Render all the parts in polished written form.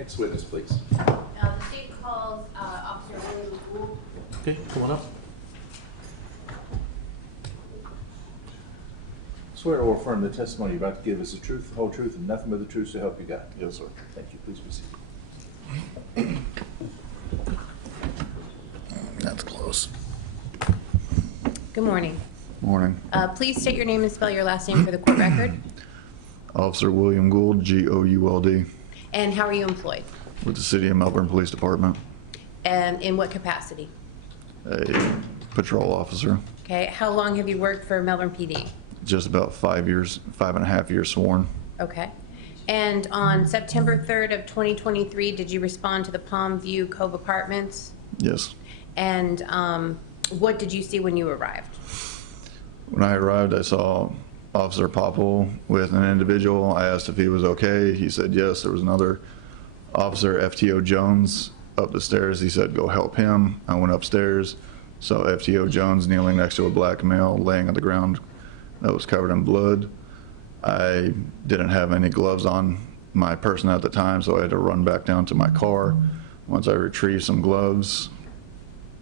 Next witness, please. The state calls Officer William Gould. Okay, come on up. Swear or affirm the testimony you're about to give is the truth, the whole truth, and nothing but the truth, so help you God. Yes, sir. Thank you. Please be seated. That's close. Good morning. Morning. Please state your name and spell your last name for the court record. Officer William Gould, Gould, And how are you employed? with the City of Melbourne Police Department, And in what capacity? a patrol officer. Okay. How long have you worked for Melbourne PD? Just about 5 years, 5.5 years sworn. Okay. And on September 3rd of 2023, did you respond to the Palm View Cove Apartments? Yes. And what did you see when you arrived? When I arrived, I saw Officer Popple with an individual. I asked if he was okay. He said yes. There was another officer, FTO Jones, up the stairs. He said, go help him. I went upstairs, saw FTO Jones kneeling next to a black male laying on the ground that was covered in blood. I didn't have any gloves on my person at the time, so I had to run back down to my car. Once I retrieved some gloves,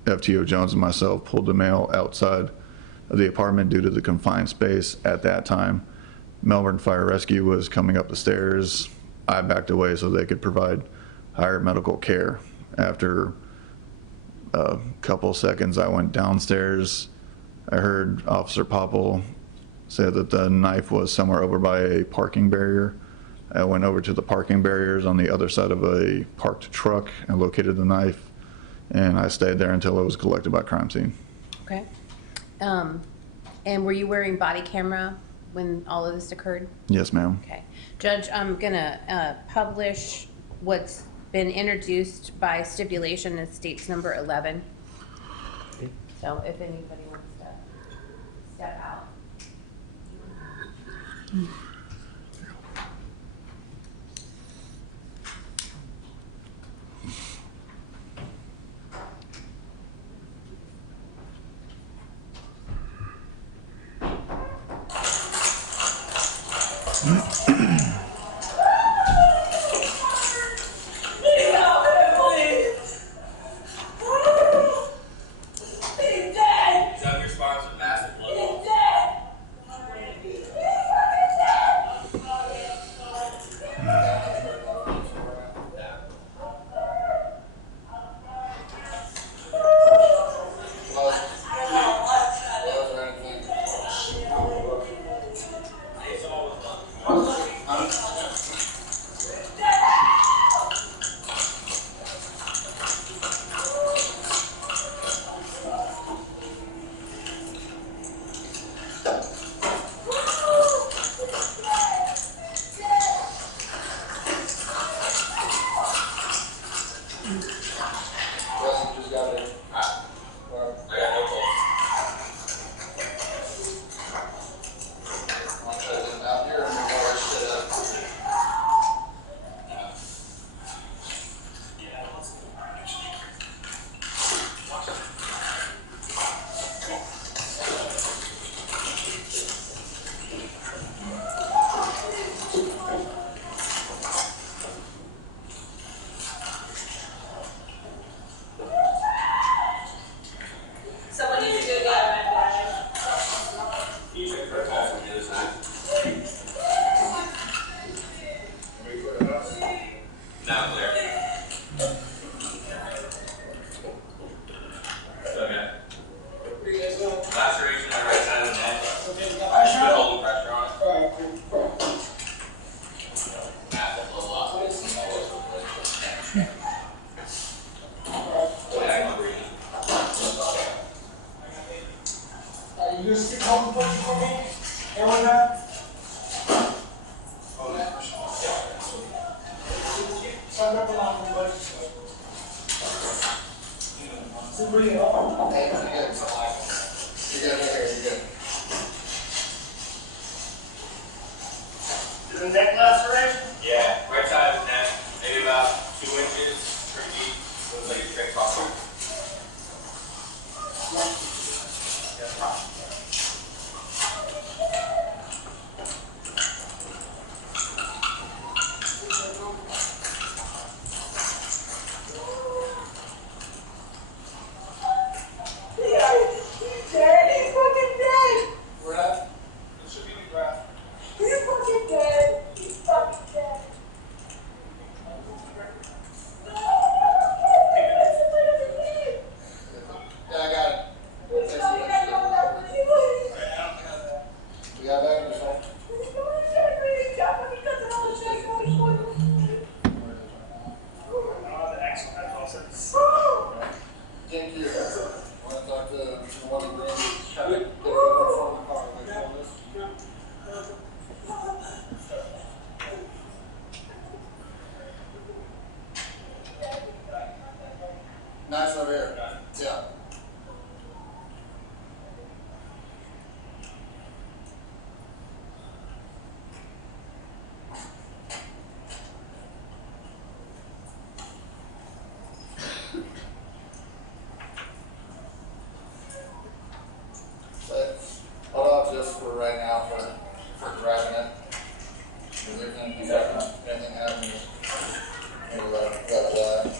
FTO Jones and myself pulled the male outside of the apartment due to the confined space at that time. Melbourne Fire Rescue was coming up the stairs. I backed away so they could provide higher medical care. After a couple seconds, I went downstairs. I heard Officer Popple say that the knife was somewhere over by a parking barrier. I went over to the parking barriers on the other side of a parked truck and located the knife, and I stayed there until it was collected by crime scene. Okay. And were you wearing body camera when all of this occurred? Yes, ma'am. Okay. Judge, I'm gonna publish what's been introduced by stipulation as states number 11. So if anybody wants to step out. You just get home for me? Everyone that? Stand up along with me. Somebody else. Hey, you're good. You're good, you're good. Is the neck laceration? Yeah, right side of the neck, maybe about 2 inches, pretty deep. Looks like it's straight crossword. right now for grabbing it. If anything happens, we'll let it lie.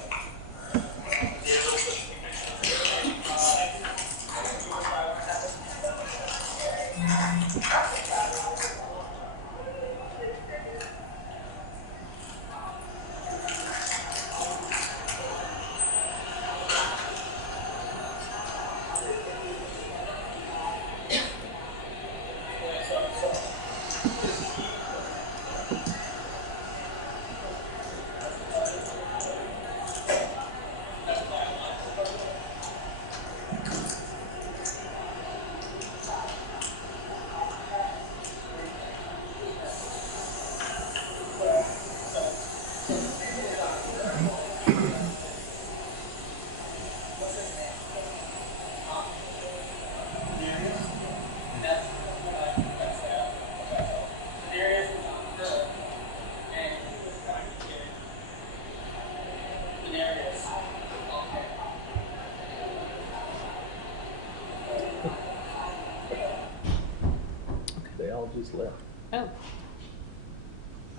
They all just left. Oh.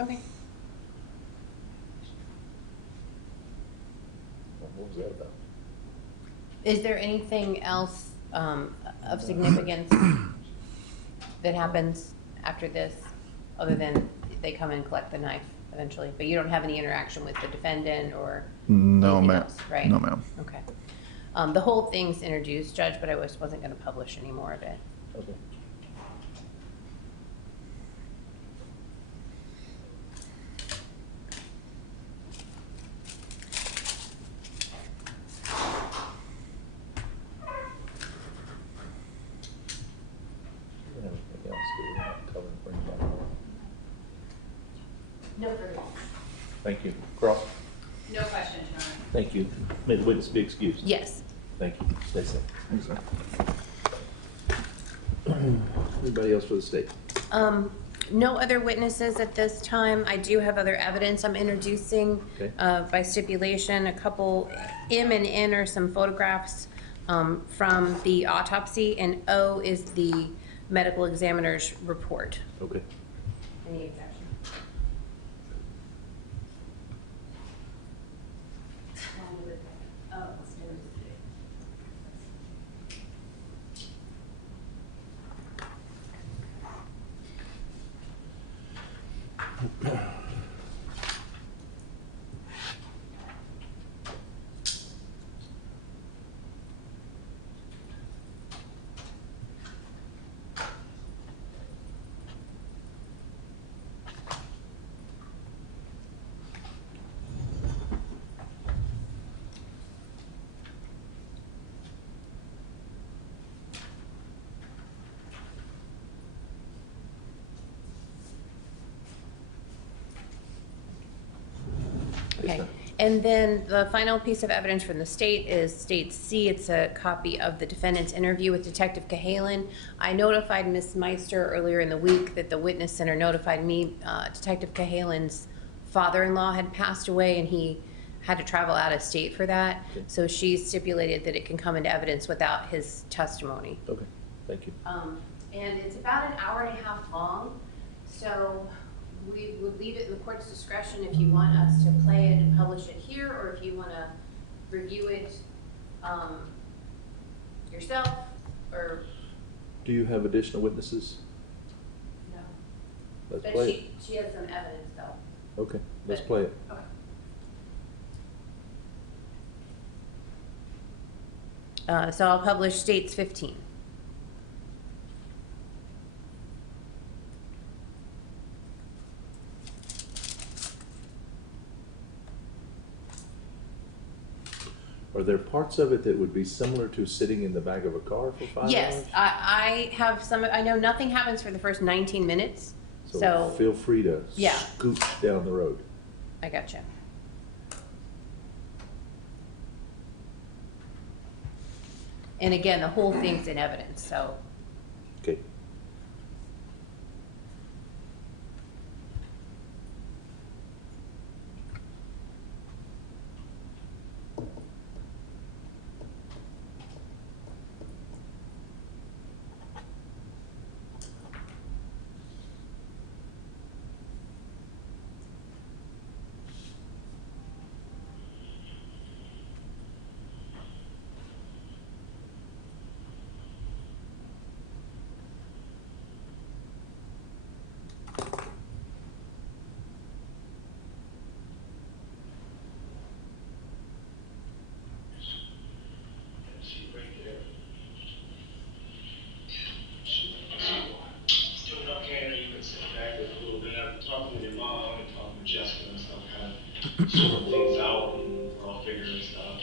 Okay. What was that about? Is there anything else of significance that happens after this, other than they come and collect the knife eventually? But you don't have any interaction with the defendant or No, anything ma'am. else, right? No, ma'am. Okay. The whole thing's introduced, Judge, but I wasn't going to publish any more of it. Okay. You have anything else that we want to cover and bring back on? No further. Thank you. Cross? No questions, Your Honor. Thank you. May the witness be excused. Yes. Thank you. Stay safe. Thanks, sir. Anybody else for the state? No other witnesses at this time. I do have other evidence I'm introducing Okay. by stipulation. A couple, M and N are some photographs from the autopsy, and O is the medical examiner's report. Okay. Any objection? Okay, and then the final piece of evidence from the state is State C. It's a copy of the defendant's interview with Detective Cahalan. I notified Ms. Meister earlier in the week that the witness center notified me Detective Cahalan's father-in-law had passed away, and he had to travel out of state for that. Okay. So she stipulated that it can come into evidence without his testimony. Okay. Thank you. And it's about an hour and a half long, so we would leave it in the court's discretion if you want us to play it and publish it here, or if you want to review it yourself, or Do you have additional witnesses? no. Let's But play it. she has some evidence, though. Okay. Let's play it. Okay. So I'll publish States 15. Are there parts of it that would be similar to sitting in the back of a car for 5 hours? Yes, I have some, I know nothing happens for the first 19 minutes, so feel free to Yeah. scoot down the road. I gotcha. And again, the whole thing's in evidence, so. Okay. sort things out and all figuring stuff.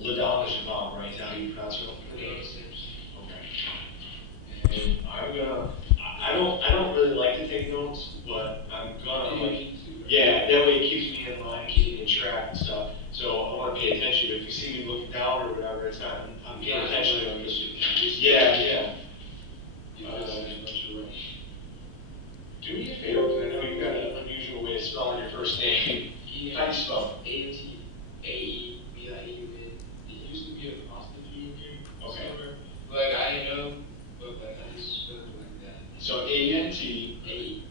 Ladon is your mom, right? Is that how you pronounce her? Okay. And I don't really like to take notes, but I'm gonna like, yeah, that way it keeps me in line, keeps me in track and stuff. So I wanna pay attention, if you see me looking down or whatever, it's not, I'm paying attention. Yeah. Do me a favor, because I know you've got an unusual way of spelling your first name. How do you spell it? A-N-T-A-E-B-I-U-N. It used to be a apostrophe in here. Okay. Somewhere. But I didn't know, but like I just spelled it like that. So A-N-T-A-E-B-I-A-U-N.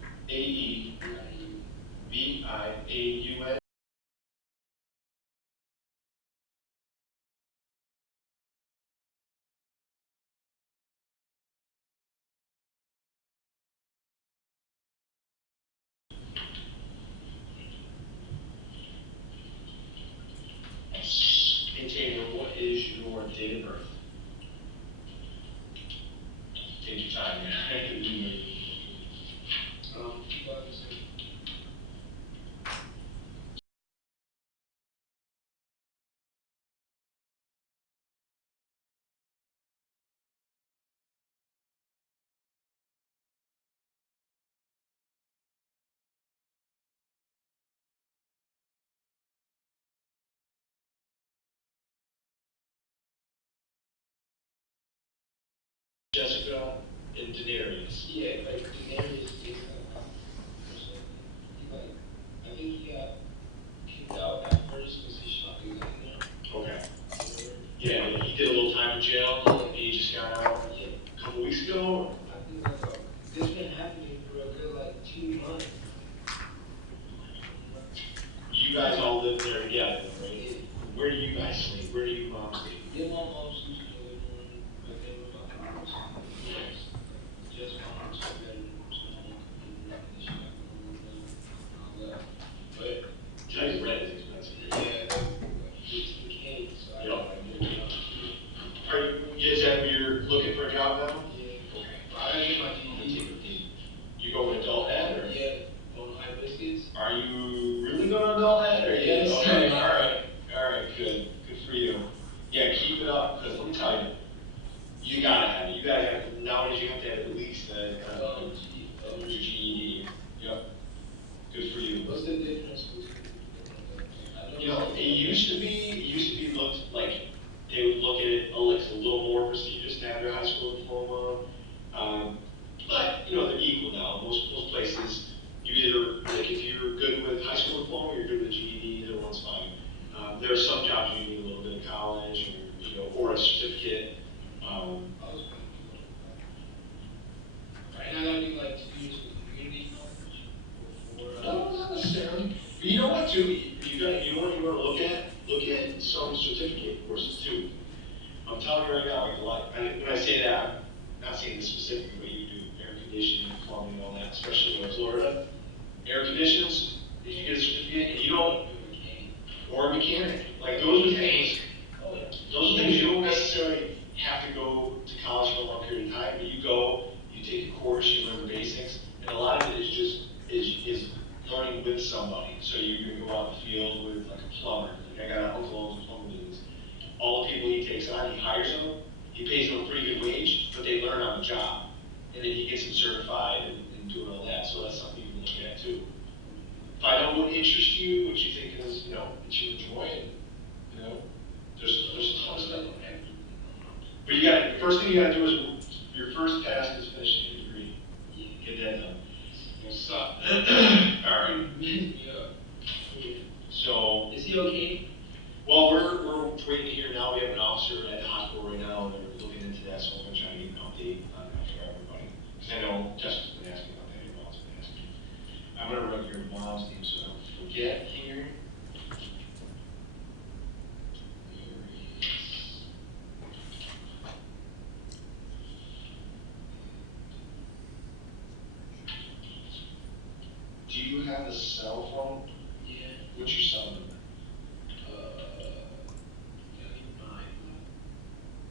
Hey Taylor, what is your date of birth? Take your time, man. 2007. Jessica and Denareus. Yeah, like Denareus is like, I think he got kicked out at first because he shot the gun there. Okay. Yeah, he did a little time in jail, and he just got out a couple weeks ago. I think this been happening for a good like 2 months. You guys all live there together, right? Where do you guys sleep? Where do you mom sleep? Yeah, my mom sleeps in the living room, but they were about to house. Just my mom's bedroom, so my mom could be running the shit out of the room. But Tell you rent is expensive. yeah, it's the cake, so I don't like it. Is that you're looking for a job now? Yeah. Okay. I gotta get my GED. You go with adult ed or? Yeah, on high biscuits. Are you really going to adult ed or? Yes. Okay, all right, good for you. Yeah, keep it up, because let me tell you, you gotta have it. You gotta have, nowadays you have to have at least your GED. Yep. Good for you. What's the difference between? You know, it used to be looked like they would look at it like it's a little more prestigious to have your high school diploma. But, you know, they're equal now. Most places, you either, like if you're good with high school diploma, you're good with GED, either one's fine. There are some jobs you need a little bit of college or a certificate. Right now, I do like 2 years with community college. No, not necessarily. But you know what, too? You know what you want to look at? Look at some certificate courses, too. I'm telling you right now, like when I say that, I'm not saying this specifically, but you do air conditioning, plumbing, and all that, especially in Florida. Air conditions, if you get a certificate, and you don't, or a mechanic, like those are things, you don't necessarily have to go to college for a long period of time, but you go, you take a course, you learn the basics, and a lot of it is just, is learning with somebody. So you can go out in the field with like a plumber. Like I got an uncle who owns a plumbing business. All the people he takes on, he hires them, he pays them a pretty good wage, but they learn on the job. And then he gets them certified and doing all that, so that's something you can look at too. Find out what interests you, what you think is, that you enjoy, and, there's a ton of stuff on that. But the first thing you gotta do is, your first task is finishing your degree. Get that done. What's up? All right. Yeah. So. Is he okay? Well, we're waiting to hear now. We have an officer at the hospital right now, and they're looking into that, so I'm gonna try to get an update on that for everybody. Because I know Jessica's been asking about that, your mom's been asking. I'm gonna run your mom's name so I don't forget here. Do you have a cell phone? Yeah. What's your cell number?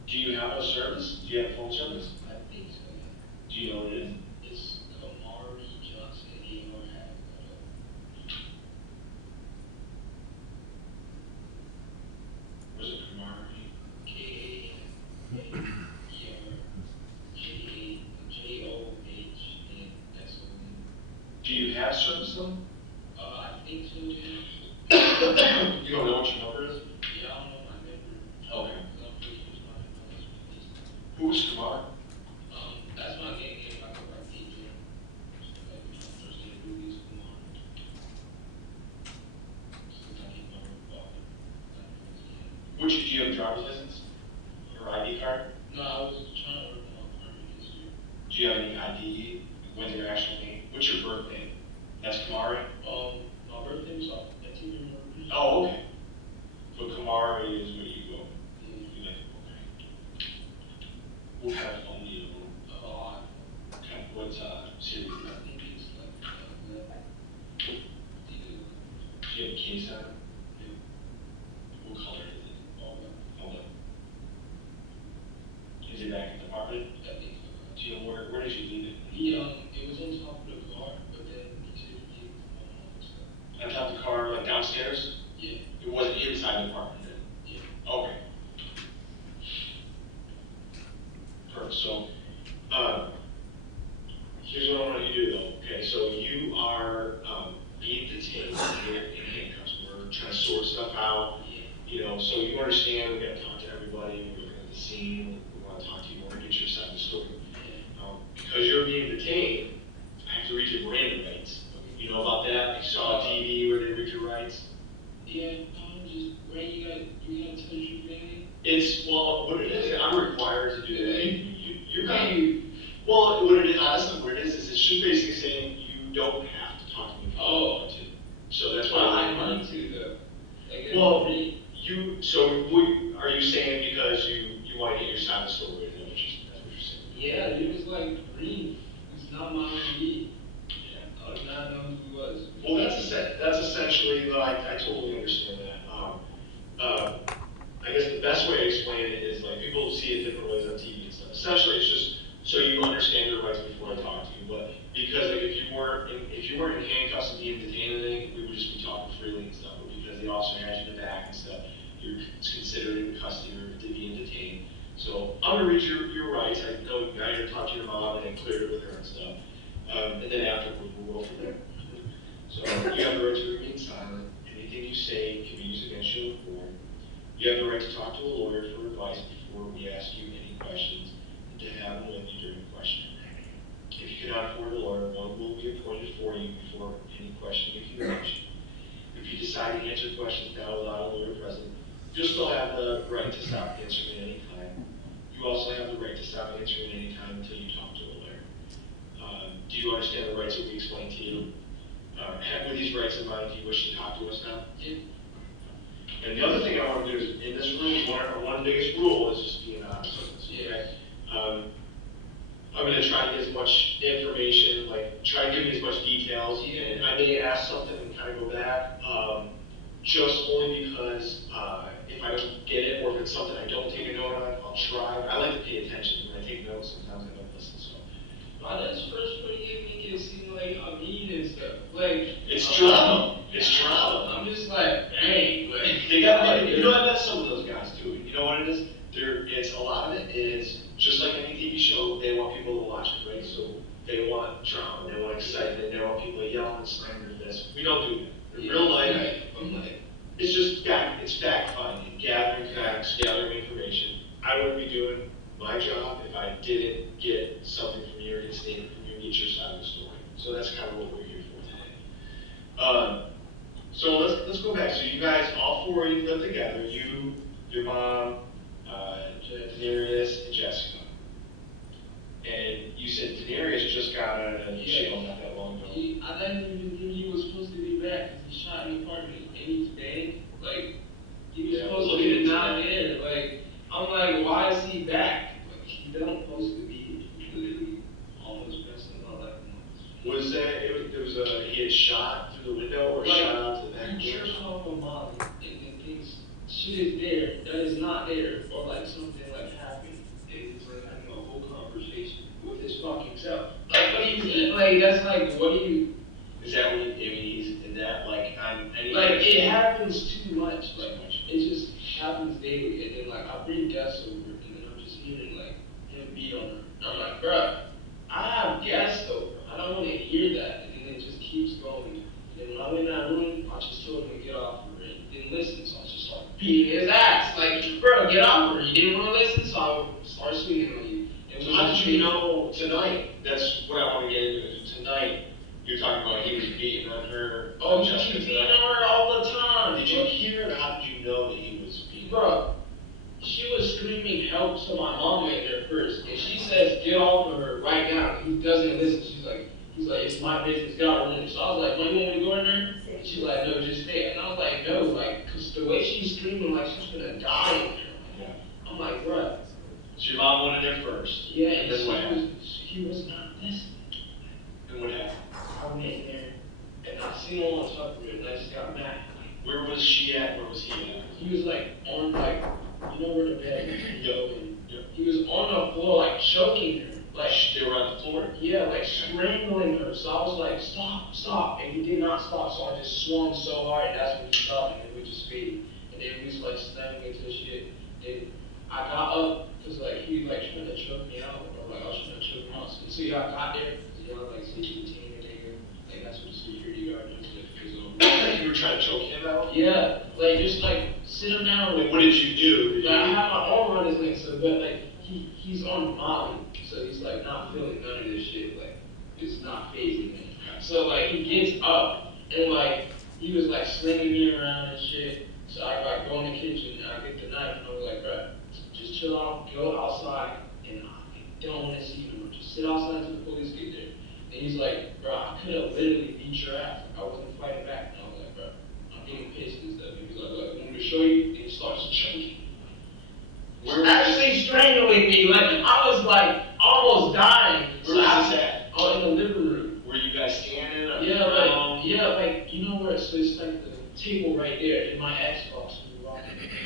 Do you have a service? Do you have phone service? I think so, yeah. Do you know what it is? It's Kamari Johnson, Do you have any ID? When's your actual name? What's your birth name? That's Kamari? My birthday was off. I can't remember. Oh, okay. So Kamari is where you go. You like, okay. What kind of phone do you own? Kind of, what, series? I think it's like, Do you have a case on it? What color is it? Hold up. Is it back in the apartment? Do you know where did you leave it? it was on top of the car, but then he said he gave my mom and stuff. On top of the car, like downstairs? Yeah, It wasn't inside the apartment then? yeah. Okay. Perfect, so, here's what I want you to do though, okay, so you are, being detained here in handcuffs, we're trying to sort stuff out, you know, so you understand, we gotta talk to everybody, we're looking at the scene, we wanna talk to you, we wanna get your side of the story. Because you're being detained, I have to read your Miranda rights, you know about that, you saw on TV where they read your rights? Yeah, just, right, you gotta touch your family. It's, well, what it is, I'm required to do that. You're not, well, what it is, honestly, what it is it's just basically saying you don't have to talk to me if you don't want to. So that's why I need to though. Like, well, are you saying because you want to get your side of the story, is that what that's what you're saying? yeah, it was like green. It's not my ID. I did not know who he was. Well, that's essentially, like, I totally understand that. I guess the best way to explain it is, like, people see it different ways on TV and stuff. Essentially, it's just so you understand your rights before I talk to you. But because, like, if you weren't in handcuffs and being detained, we would just be talking freely and stuff. But because the officer has you in the back and stuff, you're considered in custody or to being detained. So I'm gonna read your rights. I know I had to talk to your mom and then cleared it with her and stuff. And then afterwards, we'll go from there. So you have the right to remain silent. Anything you say can be used against you in court. You have the right to talk to a lawyer for advice before we ask you any questions and to have them with you during the questioning. If you cannot afford a lawyer, one will be appointed for you before any questioning accumulation. If you decide to answer questions now without a lawyer present, you'll still have the right to stop answering at any time. You also have the right to stop answering at any time until you talk to a lawyer. Do you understand the rights that we explained to you? With these rights in mind, do you wish to talk to us now? Yeah. And the other thing I want to do is, in this room, one biggest rule is just being honest with us, okay? I'm going to try to get as much information, like, try to give you as much details, and I may ask something and kind of go back, just only because if I don't get it, or if it's something I don't take a note on, I'll try. I like to pay attention. When I take notes, sometimes I don't listen, so. That's first when you make it seem like I'm mean and stuff. Like, It's drama. It's drama. I'm just like, dang, like, They got like, you know, I met some of those guys too. You know what it is? It's a lot of it is just like any TV show. They want people to watch it, right? So they want drama, they want excitement, they want people yelling and slamming this. We don't do that. In real life, I'm like, it's just fact finding, gathering facts, gathering information. I wouldn't be doing my job if I didn't get something from you or get a statement from you and get your side of the story. So that's kind of what we're here for today. So let's go back. So you guys, all four of you live together. You, your mom, Denareus, and Jessica. And you said Denareus just got out of jail not that long ago. I didn't even think he was supposed to be back because he shot in the apartment and he's dead. Like, he was supposed to be not there. Like, I'm like, why is he back? Like, he don't supposed to be literally almost messing up like Was that, he had shot through the window or shot out to the back he door? trips off a molly and thinks shit is there that is not there, or like something like happened. And it's like having a whole conversation with his fucking self. Like, what do you, like, that's like, what do you, Is that what, is that like on any? like, it happens too much. Like, it just happens daily. And then, like, I bring guests over, and then I'm just hearing, like, him beat on her. And I'm like, bruh, I have guests over. I don't want to hear that. And then it just keeps going. And then when I'm in that room, I just told him to get off her. And he didn't listen, so I was just like beating his ass. Like, bro, get off her. You didn't want to listen, so I started swinging on you. And So how did you know tonight? That's what I want to get into. Tonight, you're talking about he was beating on her. Oh, Jessica he's beating tonight. on her all the time. Did you hear it? How did you know that he was beating? Bro, she was screaming help, so my mom went there first, and she says, get off of her right now. He doesn't listen. He's like, it's my business, get out of the room. So I was like, well, you want me to go in there? And she's like, no, just stay. And I was like, no, like, cause the way she's screaming, like she's gonna die in there. I'm like, bruh. So your mom went in there first? Yeah, and then what happened? he was not listening. And what happened? I went in there, and I seen him on top of it, and I just got mad. Where was she at? Where was he at? He was like on like, you know where the bed is? Yep. And he was on the floor like choking her. Like, They were on the floor? yeah, like strangling her. So I was like, stop, stop. And he did not stop. So I just swung so hard, and that's when he stopped, and then we just faded. And then we was like slamming into the shit. And I got up, cause like he was like trying to choke me out, or like I was trying to choke him out. So yeah, I got there, you know, like CCTV and nigga, like that's what the security guard does. You were trying to choke him out? Yeah, like just like sit him down. Like, what did you do? Like, I have my arm around his leg, so but like he's on Molly, so he's like not feeling none of this shit. Like it's not phasing him. So like he gets up and like he was like slinging me around and shit. So I like go in the kitchen and I get the knife and I was like, bro, just chill out, go outside, and I don't want to see you anymore. Just sit outside until the police get there. And he's like, bro, I could have literally beat your ass. Like, I wasn't fighting back. And I was like, bro, I'm getting pissed and stuff. And he's like, look, I want me to show you. And he starts choking. Actually strangling me. Like, I was like almost dying. Where was this at? Oh, in the living room. Were you guys standing? Or Yeah, like, you know where, so it's like the table right there in my Xbox.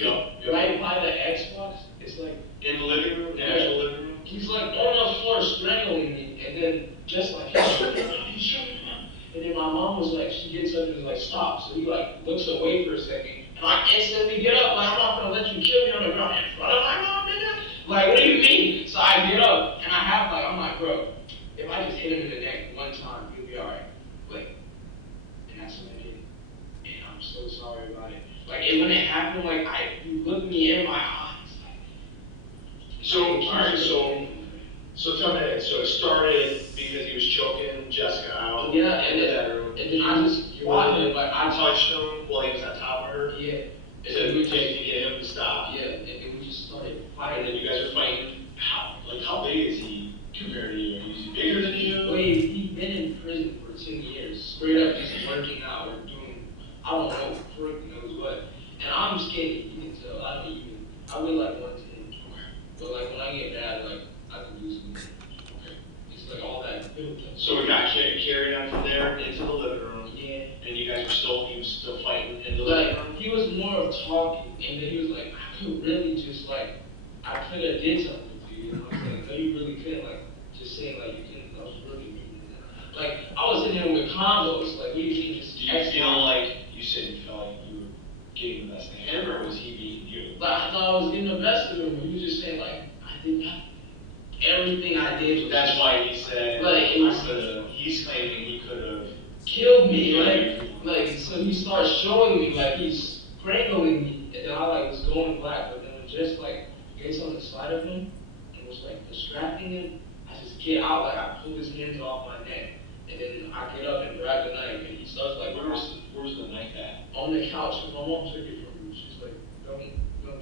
Yep. Right by the Xbox, it's like, In the living room? The actual living room? he's like on the floor strangling me, and then just like, he's showing up. And then my mom was like, she gets up and is like, stop. So he like looks away for a second, and I instantly get up, like, I'm not gonna let you kill me on the ground in front of my mom, nigga. Like, what do you mean? So I get up, and I'm like, bro, if I just hit him in the neck one time, he'll be alright. Like, and that's what I did. And I'm so sorry about it. Like, when it happened, like, you looked me in my eyes, like, So, alright, so tell me that. So it started because he was choking Jessica out. yeah, in the bedroom. and then I just watched it, like, I touched him while he was on top of her. yeah. And then we came to get him to stop. Yeah, and then we just started And fighting. then you guys are fighting. How big is he compared to you? Is he bigger than you? Wait, he's been in prison for 10 years, straight up just working out or doing, I don't know, frick knows what. And I'm skinny, you can tell, I weigh like 110. But like when I get mad, like, I can do some, it's like all that built up. So we got carried on from there into the living room. Yeah. And you guys he was still fighting in the living Like, room? he was more of talking, and then he was like, I could really just like, I could have did something to you, you know what I'm saying? No, you really couldn't, like, just saying like, you couldn't, I was really mean. Like, I was in here with combos, like, what do you think, just Do you feel like, you said you felt like you were getting the best of him, or was he beating you? Like, I thought I was getting the best of him, but he was just saying like, I did nothing. Everything I did was That's why he said, Like, it was- he's claiming he could have. killed me, like, so he starts showing me, like, he's strangling me, and then I, like, was going black, but then just, like, gets on the side of him, and was, like, distracting him, I just get out, like, I pull his hands off my neck, and then I get up and grab the knife, and he starts, like, Where's the knife at? on the couch, and my mom took it from me, she's like, don't do that,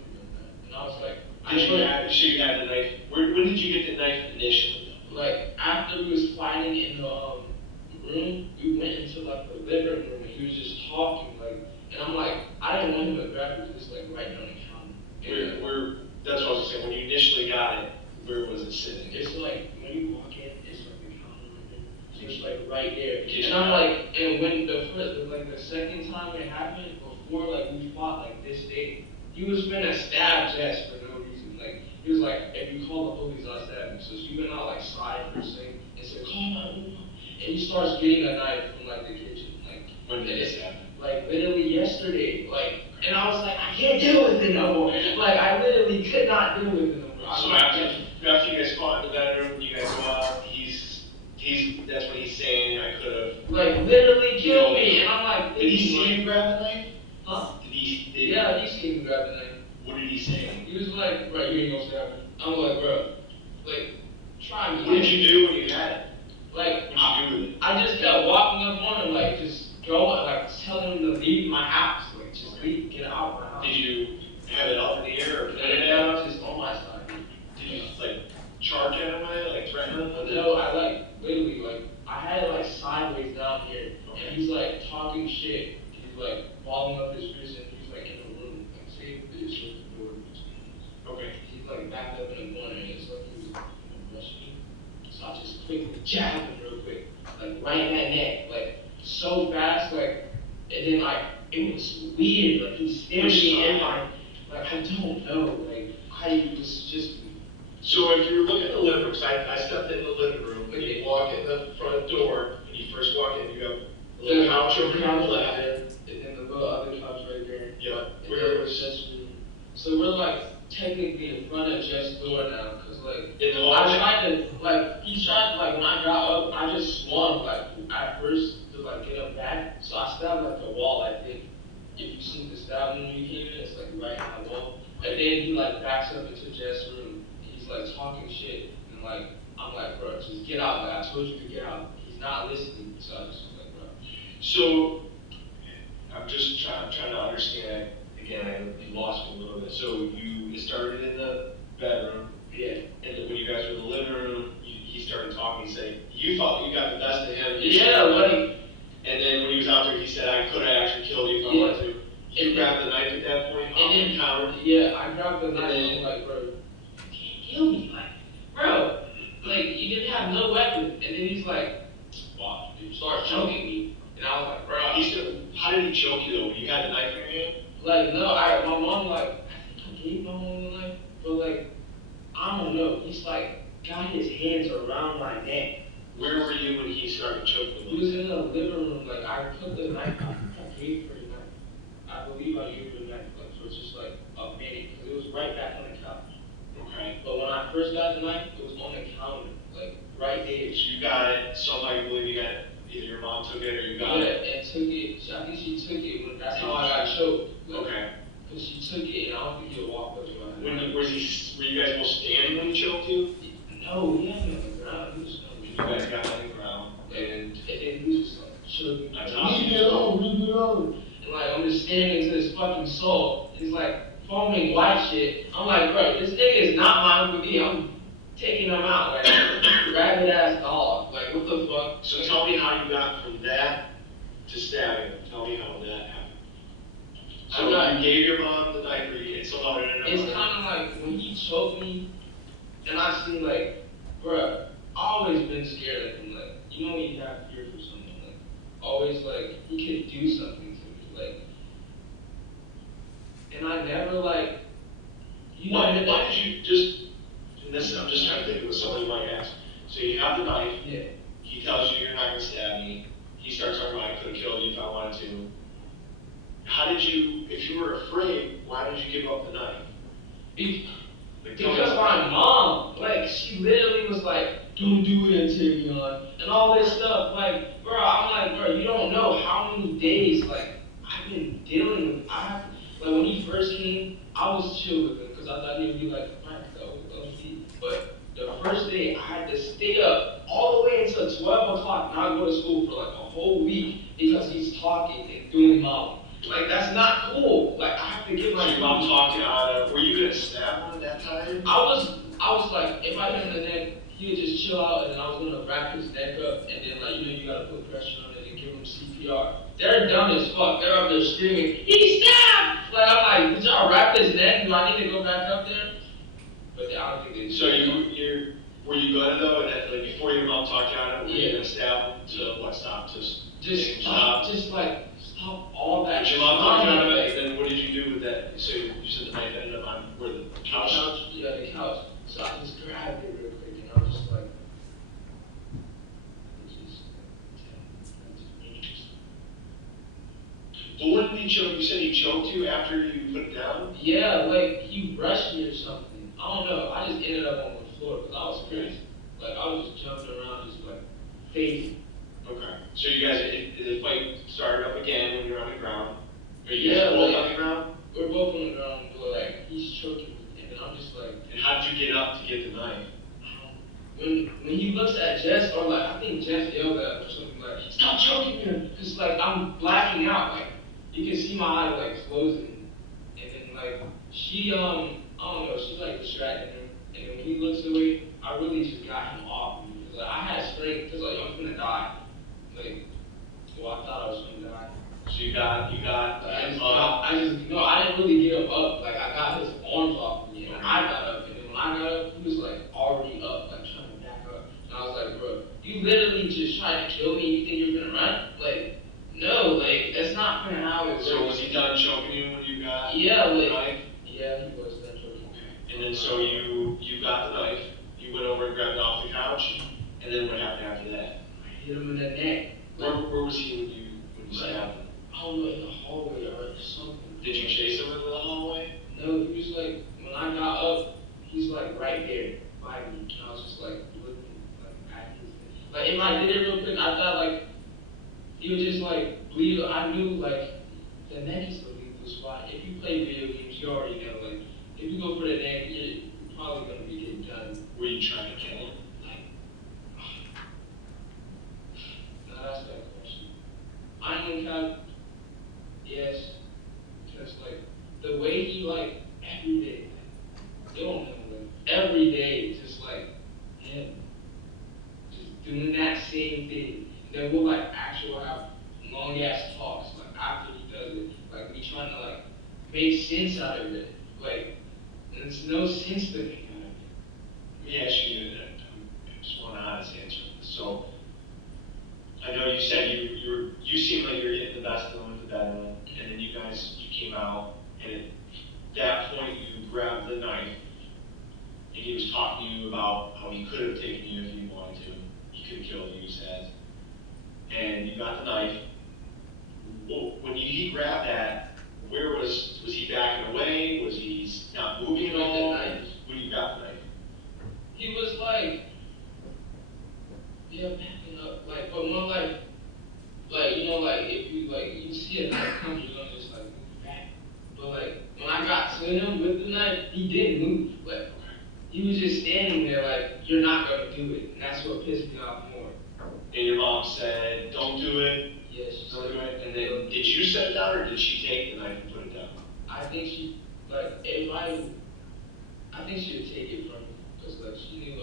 and I was like, You had the knife, when did you get the knife initially? like, after we was fighting in the, room, we went into like the living room and he was just talking, like, and I'm like, I didn't want him to grab it, just like right down the counter. That's what I was saying, when you initially got it, where was it sitting? It's like, when you walk in, it's like the counter right there. So it's like right there. And I'm like, and when the second time it happened, before like we fought like this day, he was gonna stab Jess for no reason. Like, he was like, if you call the police, I'll stab you. So she went out like side first thing and said, call my mom. And he starts getting a knife from like the kitchen, like. When did this happen? Like literally yesterday, like, and I was like, I can't deal with it no more. Like, I literally could not deal with it no more. So after you guys fought in the bedroom, you guys go out, that's what he's saying, I could have. like literally killed me, and I'm like, Did he see you grab the knife? huh? Yeah. Yeah, he seen me grab the knife. What did he say? He was like, right, you ain't gonna stab me. I'm like, bro, like, try me. What did you do when you had it? Like, What did you do with it? I just kept walking up on him, like, just going, like, telling him to leave my house. Like, just leave, get out of my house. Did you have it up in the air or put it Yeah, down? just on my side. No, I like, literally, like, I had it like sideways down here, and he's like talking shit. He's like balling up his wrist, and he's like in the room, like, say, this is the door between us. Okay. He's like backed up in the corner, and it's like he was gonna rush me. So I just quickly jabbed him real quick, like right in that neck, like so fast, like, and then like, it was weird, like he stared me in my, like, I don't know, like, I was just. So if you were looking at the living room, 'cause I stepped in the living room, and you walk in the front door, and you first walk in, you have a little couch over here on the left. And then the little other couch right there. Yeah. And then it was just room. So we're like technically in front of Jeff's door now, cause like, In the I hallway? tried to, like, he tried, like, when I got up, I just swung, like, at first to like get him back. So I stabbed like the wall, I think. If you seen the stab when you came in, it's like right in the wall. And then he like backs up into Jeff's room. He's like talking shit, and like, I'm like, bro, just get out, like, I told you to get out. He's not listening, so I just was like, bro. So, I'm just trying to understand, again, you lost me a little bit. So it started in the bedroom, Yeah. and then when you guys were in the living room, he started talking, saying, you thought you got the best of him. Yeah, like, And then when he was out there, he said, I could have actually killed you if I Yeah. wanted to. You grabbed the knife at that point, off the counter. yeah, I grabbed the knife And and then- I'm like, bro, you can't kill me, like, bro, like, you didn't have no weapon. And then he's like, wow, you start choking me. And I was like, bro, How did he choke you though? When you had the knife in your hand? like, no, my mom, like, I think I gave my mom the knife, but like, I don't know, he's like, got his hands around my neck. Where were you when he started choking He you? was in the living room, like, I put the knife, I gave her the knife. I believe I gave her the knife, like, for just like a minute, because it was right back on the couch. Okay. But when I first got the knife, it was on the counter, like, right there. So you got it, somebody believe you got it, either your mom took it or you got it? Yeah, and took it, I think she took it, when, that's how I got choked. Like, Okay. because she took it, and I don't think he'll walk up to my Were you guys both standing when he choked you? No, he had me on the ground, he was on You the guys ground. got on the ground, and And then he was just like, choking. That's Like, awesome. leave me alone, leave me alone. And like, I'm just staring into his fucking soul. He's like, foaming white shit. I'm like, bro, this nigga is not mine with me. I'm taking him out, like, rabid ass dog. Like, what the fuck? so tell me how you got from that to stabbing him. Tell me how that happened. So I'm not- you gave your mom the knife, or you somehow it ended up. It's kind of like when he choked me, and I see like, bruh, I always been scared of him. Like, you know when you have fear for someone, like, always like he could do something to me, like, and I never like, you know. Why did you just? And this, I'm just trying to think of what somebody might ask. So you have the knife. Yeah. He tells you you're not gonna stab me. He starts talking about I could have killed you if I wanted to. How did you? If you were afraid, why did you give up the knife? Like, tell me Because about my mom, like, she literally was like, don't do it, Antigone, and all this stuff. Like, bro, I'm like, bro, you don't know how many days, like, I've been dealing with. Like, when he first came, I was chill with him, because I thought he'd be like, fine, so, but the first day, I had to stay up all the way until 12 o'clock, not go to school for like a whole week, because he's talking and doing mom. Like, that's not cool. Like, I have to get So my your mom talked you out of. Were you gonna stab him at that time? I was like, if I hit him in the neck, he would just chill out, and then I was gonna wrap his neck up, and then like, you know, you gotta put pressure on it and give him CPR. They're dumb as fuck. They're up there screaming, "He stabbed!" Like, I'm like, did y'all wrap his neck? Do I need to go back up there? But I don't think they did. So were you gonna though, and that, like before your mom talked you out of it, were you Yeah. gonna stab him to what stop? Just stop, just like stop all that. Did your mom talk you out of it? Then what did you do with that? So you said the knife ended up on where the couch? Yeah, the couch. So I just grabbed it real quick, and I was just like, But when did he choke? You said he choked you after you put it down? yeah, like he rushed me or something. I don't know. I just ended up on the floor because I was crazy. Like I was just jumping around, just like fading. Okay. So you guys, the fight started up again when you were on the ground. Are you Yeah, guys both like- on the ground? We're both on the ground, but like he's choking me, and then I'm just like, And how did you get up to get the knife? when he looks at Jess, or like I think Jess yelled at him or something like, stop choking me, because like I'm blacking out, like you can see my eye like closing, and then like she I don't know, she's like distracting him, and then when he looks away, I really just got him off me. So you got him up. I didn't really get him up. Like, I got his arms off of me, and I got up, and then when I got up, he was like already up, like trying to back up. And I was like, bro, you literally just tried to kill me. You think you're gonna run? Like, no, like that's not kinda how it works. So was he done choking you when you got Yeah, the like, knife? yeah, he was done choking. And then so you got the knife, you went over and grabbed it off the couch, and then what happened after that? I hit him in the neck. Where was he when you stabbed him? I don't know, in the hallway or something. Did you chase him into the hallway? No, he was like, when I got up, he's like right there by me. And I was just like looking like at his neck. Like if I did it real quick, I thought like he would just like bleed. I knew like the neck is the lethal spot. If you play video games, you already know like if you go for the neck, you're probably gonna be getting done. Were you trying to kill him? Like, now that's that question. I ain't have, yes, because like the way he like every day, like, you don't know, like every day, just like him, just doing that same thing. And then we'll like actually have long ass talks like after he does it, like we trying to like make sense out of it, like there's no sense to make out of it. Let me ask you, I just want an honest answer to this. So, I know you said you seem like you're getting the best of them with the bed on, and then you came out, and at that point you grabbed the knife, and he was talking to you about how he could have taken you if he wanted to. He could have killed you, he said. And you got the knife. Well, when he grabbed that, where was he backing away? Was he not moving at With the all? knife. When you got the knife? He was like, yeah, backing up, like, but more like, you know, like, if you, like, you see a knife come, you're gonna just, like, move back. But, like, when I got to him with the knife, he didn't move. Like, he was just standing there, like, you're not gonna do it. And that's what pissed me off more. And your mom said, don't do it, Yeah, she don't said, do it. And then, did you set it down, or did she take the knife and put it down? I think she, like, I think she would take it from me. Because, like, she knew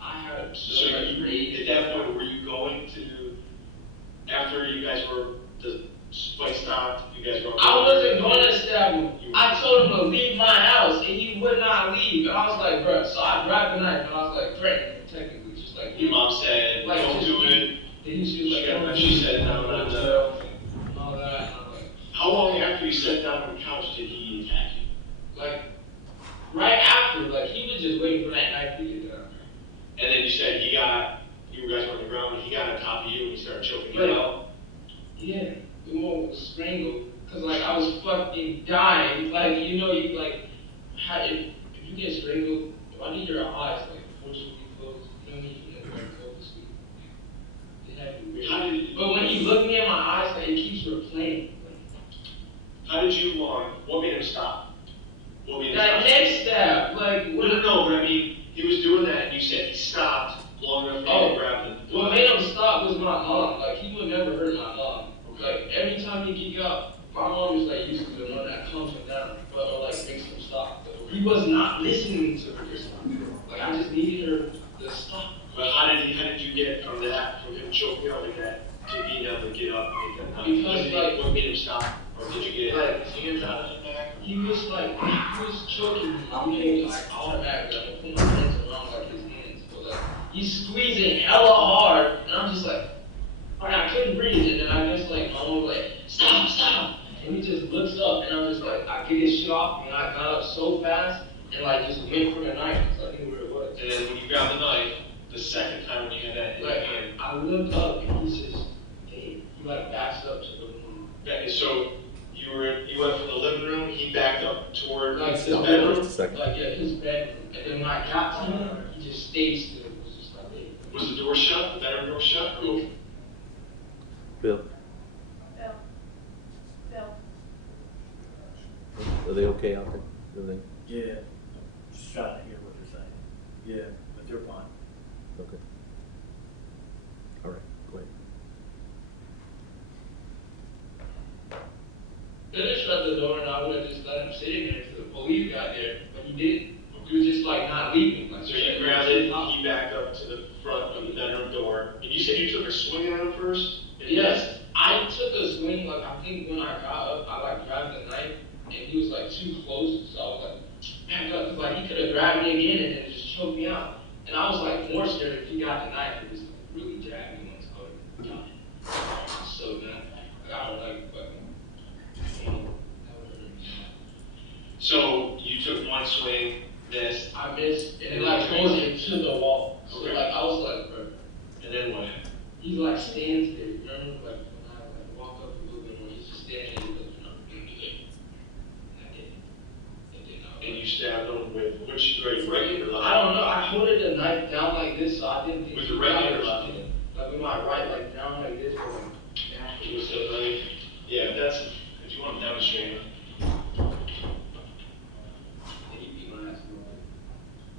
I had So much rage. at that point, were you going to, after you guys were, the fight stopped, you guys were... I wasn't going to stab him. I told him to leave my house, and he would not leave. And I was like, bruh, so I grabbed the knife, and I was like, Frank, technically, just like... Your mom said, like, don't just do it. Then she was like, She said, no, no, no. and all that, and I'm like... How long after you sat down on the couch did he attack you? Like, right after, like, he was just waiting for that knife to get done. And then you said you guys were on the ground, and he got on top of you and he started choking you Right. out. Yeah, the one was strangled, because, like, I was fucking dying. Like, you know, you, like, if you get strangled, why do your eyes, like, forcibly closed? You know what I mean? You know, like, go to sleep. It had me weird. How did But when you look me in my eyes, like, it keeps replaying. How did you, what made him stop? What made him That stop? neck stab, like, No, but I mean, he was doing that, and you said he stopped long enough for you to grab the... what made him stop was my mom. Like, he would never hurt my mom. Like, every time he geek out, my mom is, like, used to the one that calms him down, or, like, makes him stop. But he was not listening to her. Like, I just needed her to stop. But how did you get from him choking out like that, to being able to get up and get that? Because, like... What made him stop? Or did you get Like, his hands out of his neck? he was choking me. I mean, like, automatically, I put my hands around, like, his hands. But, like, he's squeezing hella hard, and I'm just like, I couldn't breathe. And then I guess, like, my mom was like, stop. And he just looks up, and I'm just like, I get his shit off, and I got up so fast, and, like, just went for the knife, because I knew where it was. And then when you grabbed the knife, the second time when you had that in your Like, hand, I looked up, and he's just, hey, he, like, backs up to the room. so you went from the living room, he backed up toward Like, his the bedroom. Just a second. Like, yeah, his bedroom. And then when I got to him, he just stayed still. It was just like, hey. Was the door shut, the bedroom door shut, or open? Bill, are they okay out there? Everything? Yeah, just trying to hear what they're saying. Yeah, but they're fine. Okay. All right, go ahead. Could have shut the door and I would have just let him sit in there until the police got there, but he didn't. He was just like not leaving. Like, So you grabbed it, he backed up to the front of the bedroom door, and you said you took a swing at him first? Yes, I took a swing, like I think when I got up, I like grabbed the knife, and he was like too close, so I was like, back up, because like he could have grabbed me again and then just choked me out. And I was like more scared if he got the knife, it was like, really dragged me once. I would have got it. So then I got like fucking. So you took one swing, missed, I missed, and it like goes into the wall. So Okay. like I was like, bro. and then what happened? He like stands there, remember? Like when I like walk up a little bit more, he's just standing there, he's like, you know, and I did. And then And you stabbed him with which regular I don't know. I holded the knife down like this, so I didn't think. With he the regular got knife? it. Like with my right, like down like this, but like back. It was the knife. Yeah, that's, if you want to demonstrate. And he beat my ass real good.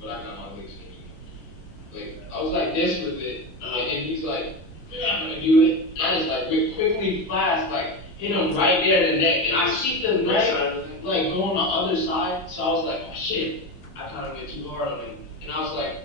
But I got my legs moving. Like I was like this with it, and he's like, I'm gonna do it. And I just like quickly flash, like hit him right there in the neck, and I see the knife like go on the other side. So I was like, oh shit, I kind of went too hard on him, and I was like,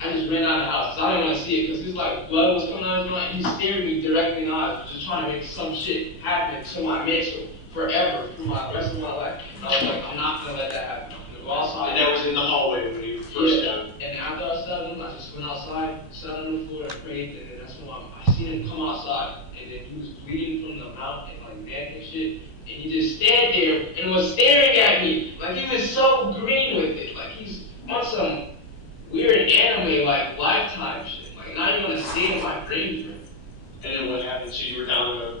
I just ran out of the house because I didn't want to see it because his like blood was coming out of his mouth. He stared me directly in the eyes, just trying to make some shit happen to my mental forever for my rest of my life. And I was like, I'm not gonna let that happen. I'm gonna go outside. And that was in the hallway when you first stabbed him. And after I stabbed him, I just went outside, sat on the floor and prayed, and then that's when I seen him come outside, and then he was bleeding from the mouth and like neck and shit, and he just stood there and was staring at me, like he was so green with it, like he's on some weird anime like Lifetime shit, like not even gonna stay in my brain. And then what happened? So you were down the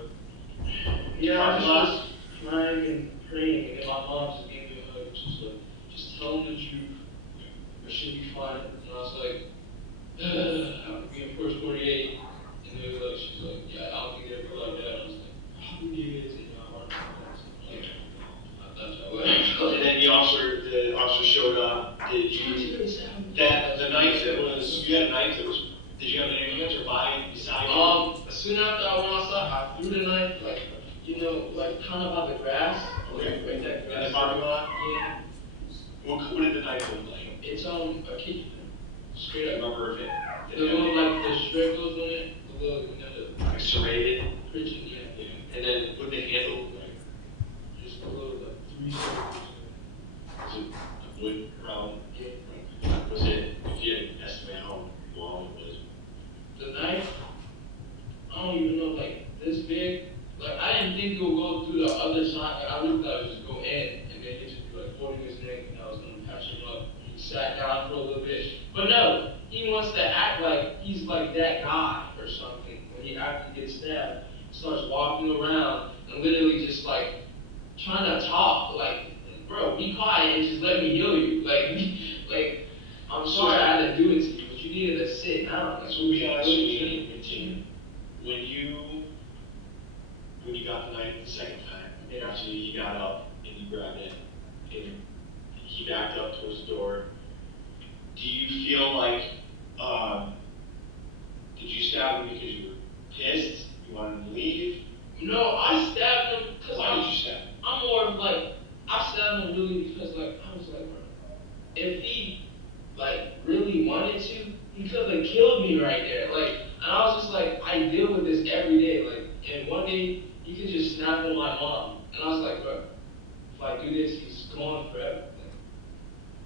Yeah, I parking was lot? just crying and praying, and then my mom just gave me a hug, just like, just tell him the truth. It should be fine. And I was like, I'll be in first 48. And they were like, she's like, yeah, I don't think they ever like that. I was like, probably is. And I want to like, I thought y'all would. And then the officer showed up. Did you, the knife that was, you had a knife that was, did you have it in your hands or by beside you? Soon after I went outside, I threw the knife, like, you know, like kind of by the grass. Okay. Like that In grass. the parking lot? Yeah. What did the knife look like? It's a key. Straight up. Remember if The little, like, the strip goes on it, the little, you know, the like serrated? prison, yeah. And then what the handle look like? Just a little, like, 3 circles. Was it a wood round? Yeah. Was it, if you had to estimate how long it was? The knife, I don't even know, like, this big. Like, I didn't think it would go through the other side. Like, I really thought it would just go in, and then he'd just be, like, holding his neck, and I was gonna patch him up. He sat down for a little bit. But no, he wants to act like he's, like, that guy or something. When he after he gets stabbed, starts walking around and literally just, like, trying to talk. Like, bro, be quiet and just let me heal you. Like, I'm sorry I had to do it to you, but you needed to sit down. Like, So we what actually you mean? continue. When you got the knife the second time, Yeah. actually he got up and you grabbed it, and he backed up towards the door. Do you feel like, did you stab him because you were pissed? You wanted him to leave? No, I stabbed him because Why did you stab him? I'm more of like, I stabbed him really because like, I was like, bro, if he like really wanted to, he could have killed me right there. Like, and I was just like, I deal with this every day. Like, and one day he could just snap on my mom. And I was like, bro, if I do this, he's gone forever. Like,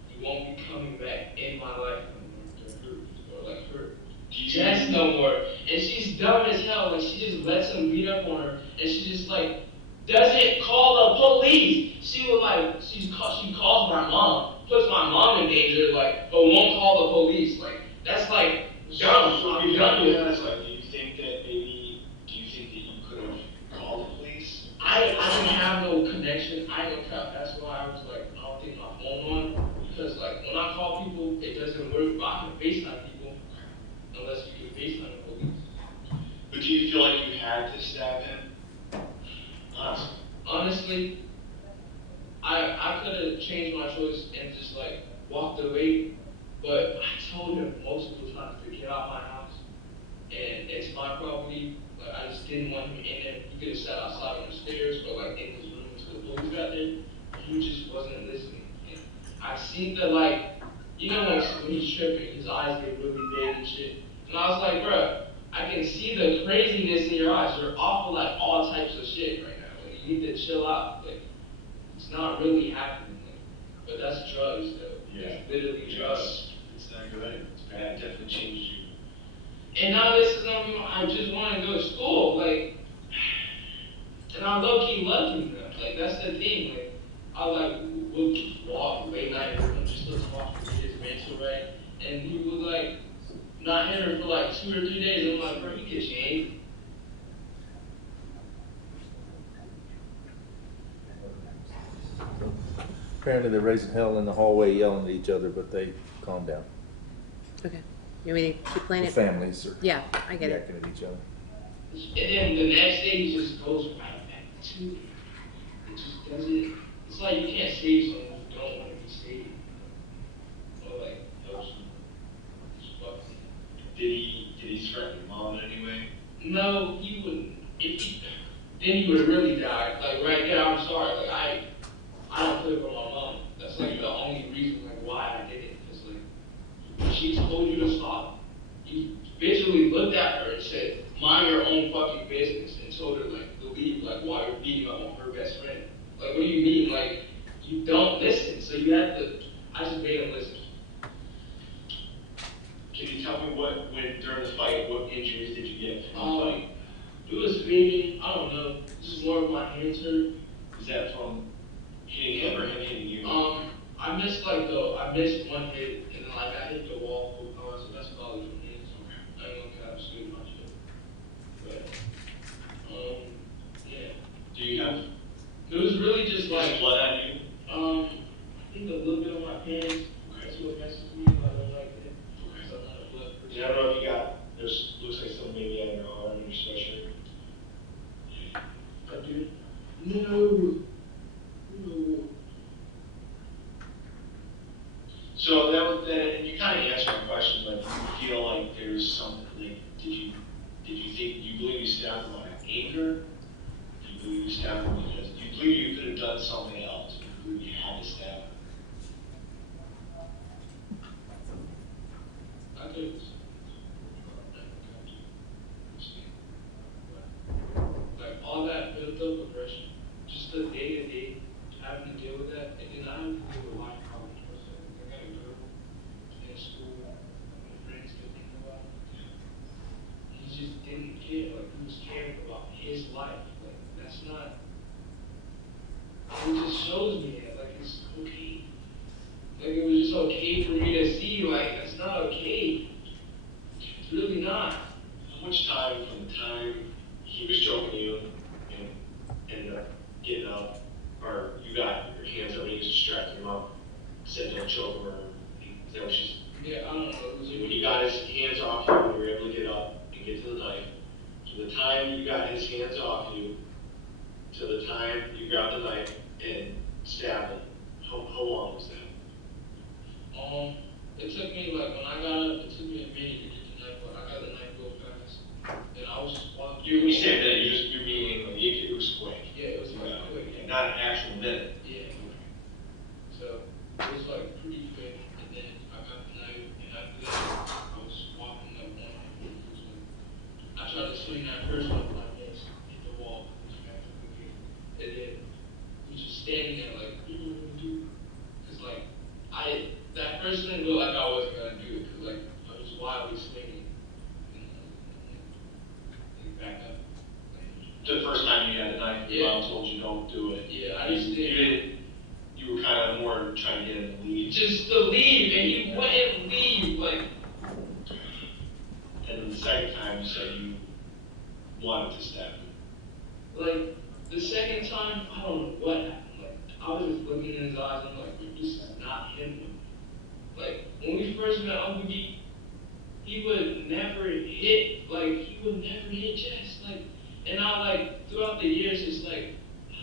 he won't be coming back in my life anymore to hurt or like hurt. Yes, no more. And she's dumb as hell. Like, she just lets him beat up on her, and she just like doesn't call the police. She would like she calls my mom, puts my mom in danger, like, but won't call the police. Like, that's like dumb. So I'm done with it. like, do you think that you could have called the police? I didn't have no connection. I ain't no crap. That's why I was like, I don't think my phone on, because like when I call people, it doesn't work. But I can FaceTime people unless you can FaceTime the police. But do you feel like you had to stab him? Honestly. Honestly, I could have changed my choice and just like walked away, but I told him multiple times to get out my house, and it's my property. Like, I just didn't want him in there. He could have sat outside on the stairs or like in his room until the police got there. He just wasn't listening. And I seen the like, you know when he's tripping, his eyes get really big and shit. And I was like, bruh, I can see the craziness in your eyes. You're off of like all types of shit right now. you need to chill out. Like, it's not really happening. Like, but that's drugs, though. Yeah. It's literally drugs. It's not good. It's bad. It definitely changes you. And now this is I just want to go to school, like, and I low-key loving them. Like, that's the thing. Like, I would just walk late night, I'm just let's walk with his mental, right? And he would like not hit her for like 2 or 3 days. I'm like, bro, you get changed. Apparently they're raising hell in the hallway yelling at each other, but they calm down. Okay. You want me to keep playing The it? families are Yeah, I get it. yakking at each other. And then the next day he just goes right back to it. It just does it. It's like you can't save someone who don't want to be saved. Or like help someone. It's fucking. Did he threaten your mom in any way? No, he wouldn't. If he, then he would have really died. Like right there, I'm sorry. Like I don't play with my mom. That's like the only reason like why I did it. Cause like she told you to stop. You visually looked at her and said, "Mind your own fucking business," and told her like to leave. Like why you're beating up on her best friend. Like what do you mean? Like you don't listen. So you have to. I just made him listen. Can you tell me when during the fight, what injuries did you get from the fight? It was bleeding. I don't know. This is more of my hands hurt. Is that from hitting him or him hitting you? I missed one hit, and then like I hit the wall 4 times, so that's probably from him. So I ain't gonna kind of scoot my shit. But yeah. Do you have It was really just like blood on you? I think a little bit on my pants. That's what messes me. I don't like that. So a lot of blood. Yeah, I don't know if you got. Looks like something maybe on your arm and your sweatshirt. I do. No. So that was that, and you kind of answered my question, but do you feel like there's something like do you believe you stabbed him out of anger? Do you believe you stabbed him because do you believe you could have done something else? Do you believe you had to stab him? I could. Like all that built up aggression, just the day to day having to deal with that, and then I have to deal with life problems. I got a girl in school, my friends still think about it. He just didn't care, like he was caring about his life. Like that's not. It just shows me that like it's okay. Like it was just okay for me to see like that's not okay. It's really not. How much time from the time he was choking you and ended up getting up, or you got your hands up and he was distracting your mom, said don't choke her, is that what she's? Yeah, I don't know. It was When he got his hands off you, you were able to get up and get to the knife. To the time you got his hands off you, to the time you grabbed the knife and stabbed him, how long was that? It took me like when I got up, it took me a minute to get the knife, but I got the knife real fast. And I was just walking. You said that you're meaning like it was quick. Yeah, it was like quick. Not an actual minute. Yeah. So it was like pretty quick, and then I got the knife, and after that, I was walking up on it. I tried to swing that first one like this, hit the wall, and then we just standing there like, what are you gonna do? Cause like that first thing looked like I wasn't gonna do it, cause like I was wildly swinging, and back up. The first time you had a knife, your mom told you don't do it. Yeah, I just did. You were kind of more trying to get him to leave. Just to leave, and he wouldn't leave, like. And then the second time you said you wanted to stab him. Like, the second time, I don't know what happened. Like, I was just looking in his eyes, and I'm like, this is not him. Like, when we first met Uncle D, he would never hit chest. Like, and I, like, throughout the years, it's like,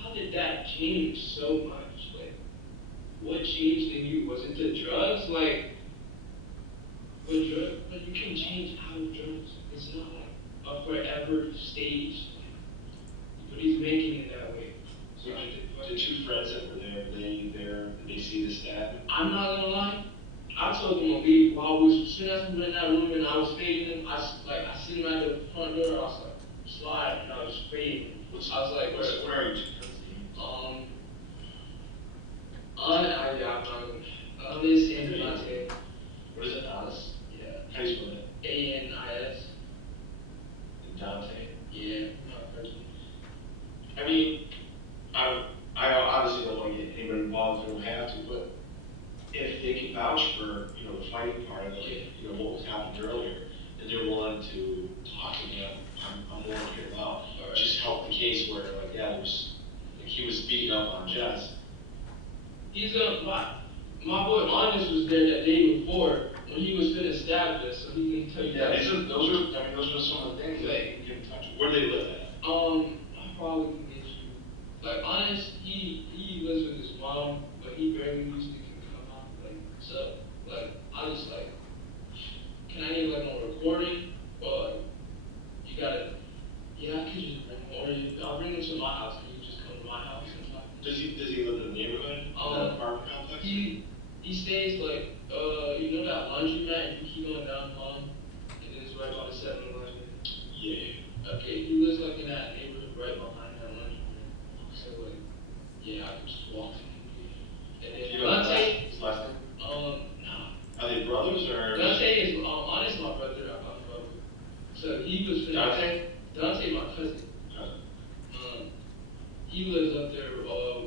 how did that change so much? Like, what changed in you? Was it the drugs? Like, what drug? Like, you can change out of drugs. It's not like a forever stage. But he's making it that way. So The two friends that were there, did they see the stab? I'm not gonna lie. I told him to leave while we was sitting in that room and I was fading him. I seen him at the front door. I was like, slide, and I was fading. I was like, Where are you two friends? yeah, I'm not gonna. This and Devontae. What is it, Anis? Yeah. How do you spell it? ANIS. And Dante? Yeah. Not person. I mean, I obviously don't want to get anybody involved if they don't have to, but if they can vouch for, you know, the fighting part of it, you know, what was happened earlier, and they're willing to talk to me, I'm willing to hear them out. Or just help the case where, like, yeah, like, he was beating up on Jess. He's my boy Honest was there that day before when he was finna stab us, so he can tell you Yeah, that. those are some of the things that you can get in touch with. Where do they live at? I probably can get you. Like, Honest, he lives with his mom, but he barely used to can come out. Like, so, like, I was like, can I get, like, on recording? Or, like, you gotta, yeah, I could just bring him, or I'll bring him to my house, and you just come to my house and talk. Does he live in the neighborhood? In that apartment complex? He stays, like, you know that laundromat, you keep going down Palm, and then it's right by the 7-Eleven? Yeah. Okay, he lives, like, in that neighborhood right behind that laundromat. So, like, yeah, I could just walk to him. And then You know Dante, his last name? no. Are they brothers or? Dante is, Honest, my brother, I'm brother. So he was Dante? Dante, my cousin. Cousin. He lives up there,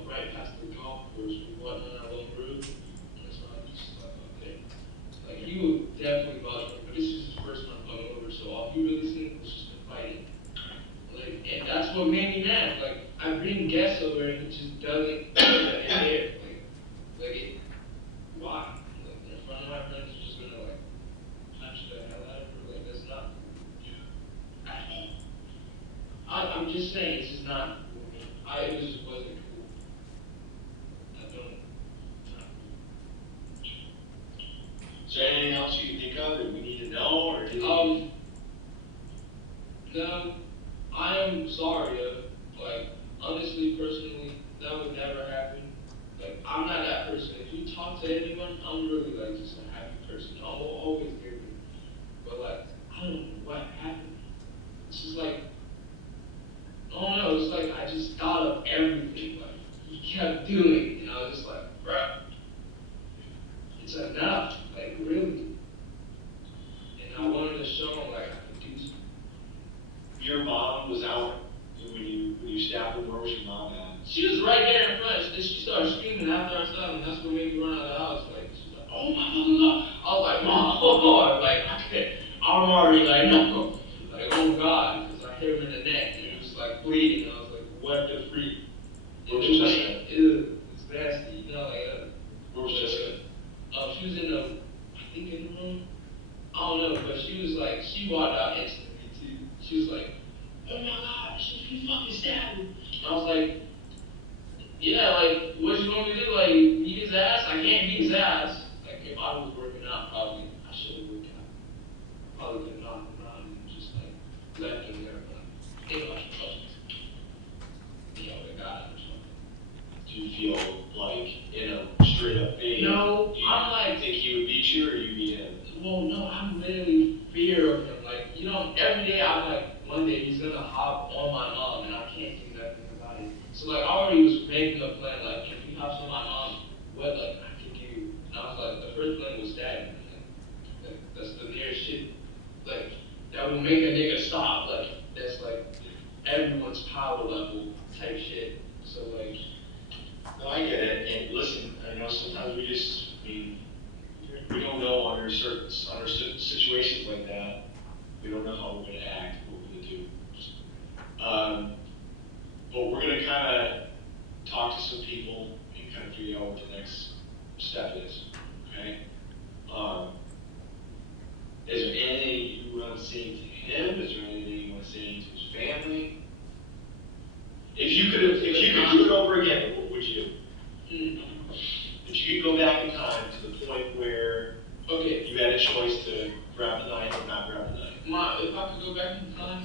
right past the golf course, we walked on that little road, and that's why I used to live up there. Like, he would definitely vouch for me, but this is his first time coming over, so all he really seen was just the fighting. Like, and that's what made me mad. Like, I bring guests over and it just doesn't get there. Why? Like, in front of my friends, you're just gonna, like, punch the hell out of her. Like, that's not, I'm just saying, it's just not cool. It just wasn't cool. I don't. Is there anything else you can think of that we need to know or do? No, I am sorry. Like, honestly, personally, that would never happen. Like, I'm not that person. If you talk to anyone, I'm really like just a happy person. I will always give it. But like, I don't know what happened. It's just like, I don't know. It's like I just thought of everything. Like, he kept doing it, and I was just like, bruh, it's enough. Like, really. And I wanted to show him like I could do something. Your mom was out when you stabbed him. Where was your mom at? She was right there in front. She started screaming after I stopped, and that's what made me run out of the house. Like, she's like, oh my fucking God. I was like, Mom, hold on. Like, I'm already like, no. Like, oh God. Because I hit him in the neck, and it was like bleeding. I was like, what the freak? Where was Jessica? It's nasty. You know, like, Where was Jessica? she was in the, I think in the room. I don't know, but she was like, she walked out instantly too. She was like, oh my God, she fucking stabbed me. And I was like, yeah, like, what you want me to do? Like, beat his ass? I can't beat his ass. Like, if I was working out, probably, I should have worked out. Probably could have knocked him out and just, like, left him there. But think about your questions. You know, the guy or something. Do you feel like in a straight up phase? No, do you I'm like, think he would beat you or you beat him? well, no, I'm literally fear of him. Like, you know, every day I'm like, one day he's gonna hop on my mom and I can't do nothing about it. So like, I already was making a plan, like, if he hops on my mom, what, like, I could do? And I was like, the first plan was stabbing him. Like, that's the nearest shit, like, that will make a nigga stop. Like, that's like, everyone's power level type shit. So like, No, I get it. And listen, I know sometimes we don't know under situations like that. We don't know how we're going to act, what we're going to do. But we're going to kind of talk to some people and kind of figure out what the next step is. Okay. Is there anything you want to say to him? Is there anything you want to say to his family? If you could do it over again, what would you do? If you could go back in time to the point where you had a choice to grab the knife or not grab the knife. If I could go back in time,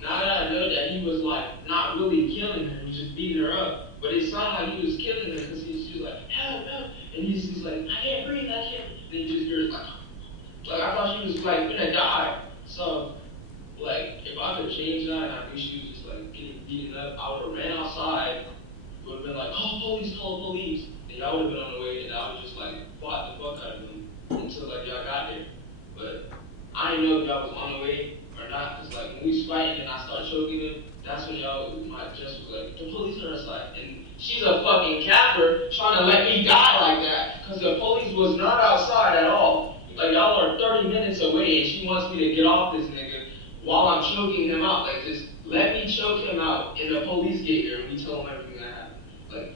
now that I know that he was like not really killing her, he was just beating her up, but it sounded like he was killing her because she was like, help, help, and he's like, I can't breathe, I can't. Then you just hear like I thought she was like gonna die. So like if I could change that and I knew she was just like getting beaten up, I would have ran outside, would have been like, oh police, call the police. Then y'all would have been on the way, and I would just like fought the fuck out of them until like y'all got there. But I didn't know if y'all was on the way or not, cause like when we was fighting and I started choking them, that's when my just was like, the police are outside, and she's a fucking capper trying to let me die like that, cause the police was not outside at all. Like y'all are 30 minutes away, and she wants me to get off this nigga while I'm choking him out. Like just let me choke him out, and the police get here, and we tell them everything that happened. Like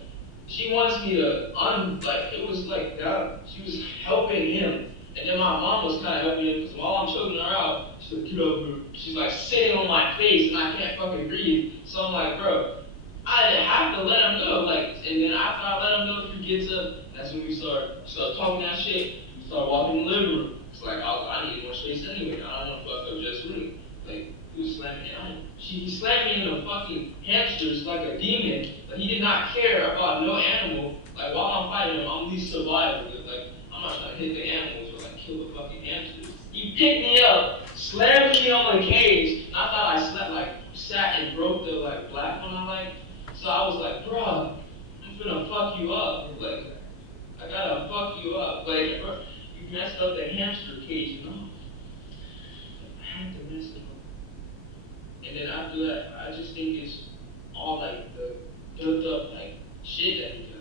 she wants me to like it was like that. She was helping him. And then my mom was kind of helping me because while I'm choking her out, she's like, get up here. She's like sitting on my face and I can't fucking breathe. So I'm like, bro, I have to let him go. Like, and then after I let him go, he gets up. That's when we start talking that shit. We start walking in the living room. It's like, I need more space anyway. I don't want to fuck up Jess' room. Like, he was slamming me. He slammed me in the fucking hamsters like a demon, but he did not care about no animal. Like, while I'm fighting him, I'm at least surviving. Like, I'm not trying to hit the animals. Kill the fucking hamsters. He picked me up, slammed me on the cage, and I thought I slept sat and broke the black one I like. So I was like, bruh, I'm finna fuck you up. Like, I gotta fuck you up. Like, bro, you messed up the hamster cage, you know? I had to mess it up. And then after that, I just think it's all the built up shit that he does.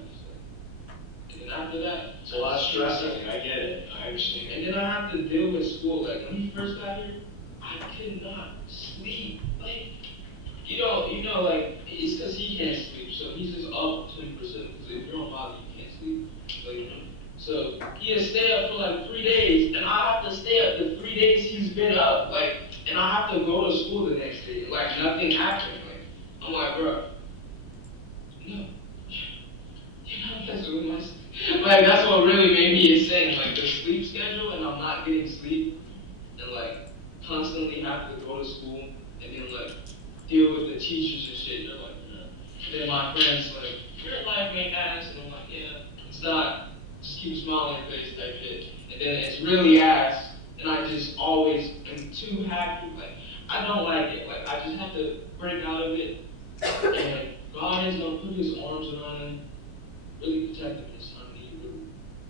And then after that, It's a lot of stress, I get it, I understand. and then I have to deal with school. Like when he first got here, I could not sleep. Like, you know, like it's because he can't sleep, so he's just up 20%. Because if you're on Molly, you can't sleep. Like, so he has to stay up for 3 days, and I have to stay up the 3 days he's been up. Like, and I have to go to school the next day. Like nothing happened. Like, I'm like, bro, no, you're not messing with my sleep. Like, that's what really made me insane, like, the sleep schedule, and I'm not getting sleep, and, constantly have to go to school, and then, deal with the teachers and shit. They're like, yeah. And then my friends, like, your life ain't ass, and I'm like, yeah, it's not, just keep smiling on your face type shit, and then it's really ass, and I just always am too happy, I don't like it, I just have to break out of it, and God is gonna put his arms around him, really protect him this time.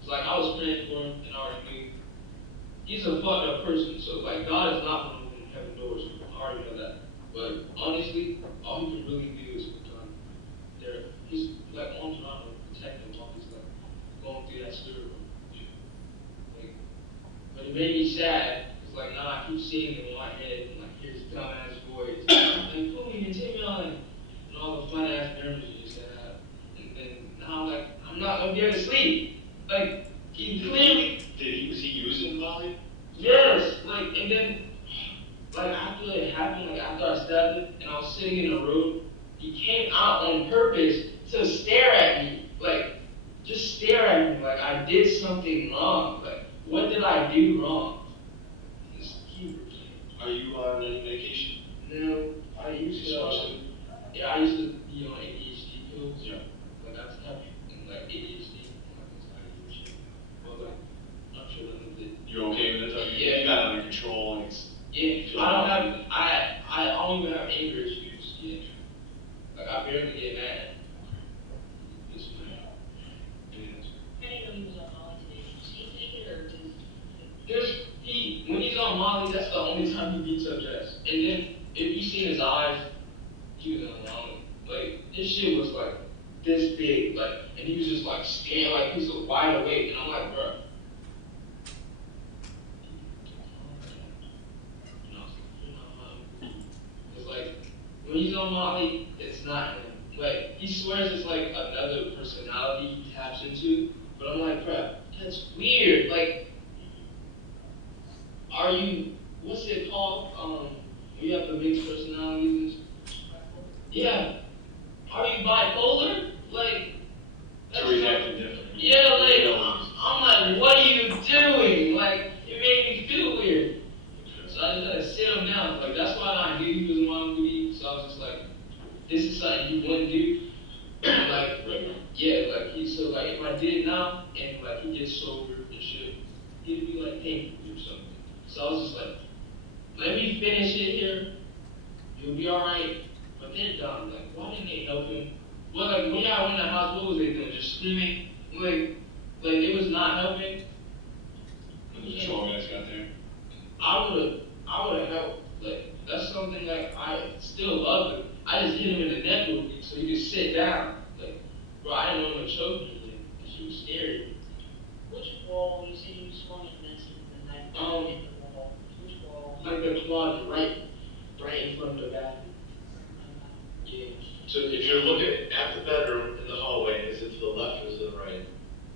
It's like I was praying for him and I already knew he's a fucked up person, so God is not gonna open heaven doors. I already know that. But honestly, all he can really do is put on there. He's arms around him, protect him while he's going through that spirit room. But it made me sad. It's now I keep seeing him in my head and hear his dumbass voice. Put me and take me on, and all the fun ass memories you just have. And then now I'm not gonna be able to sleep. He clearly. Was he using Molly? Yes, and then, after it happened, after I stabbed him, and I was sitting in the road, he came out on purpose to stare at me, just stare at me, I did something wrong, what did I do wrong? Are you on any medication? No, I used to be on ADHD pills, Yeah. That's heavy, and ADHD. You're okay with it? Yeah. You got it under control and it's. Yeah, I don't even have anger issues yet. I barely get mad. It's mad. I didn't know he was on Molly today. Did he take it or When he's on Molly, that's the only time he beats up Jess. And then, if you seen his eyes, he was on Molly. This shit was this big, and he was just staring, he's wide awake, and I'm like, bro. When he's on Molly, it's not him. He swears it's another personality he taps into, but I'm like, crap, that's weird. Are you, what's it called? You have the mixed personalities. Yeah. Are you bipolar? That's reacting different. Yeah, I'm like, what are you doing? It made me feel weird. So I just had to sit him down. That's why I knew he was wrong with me. So I was just this is something you wouldn't do. Yeah, if I did it now, and he gets sober and shit, he'd be thank you or something. So I was just let me finish it here. You'll be alright. But they're dumb. Why didn't they help him? Well, when y'all went in the house, what was they doing? Just screaming? like it was not helping. When the patrol guys got there. I would've helped. Like, that's something that I still love him. I just hit him in the neck real quick so he could sit down. Like, bro, I didn't want him to choke me. Like, that shit was scary. Which wall, you said you swung and missed and then hit the wall, which wall? Like the quad right in front of the bathroom. Yeah. So if you're looking at the bedroom in the hallway, is it to the left or is it the right?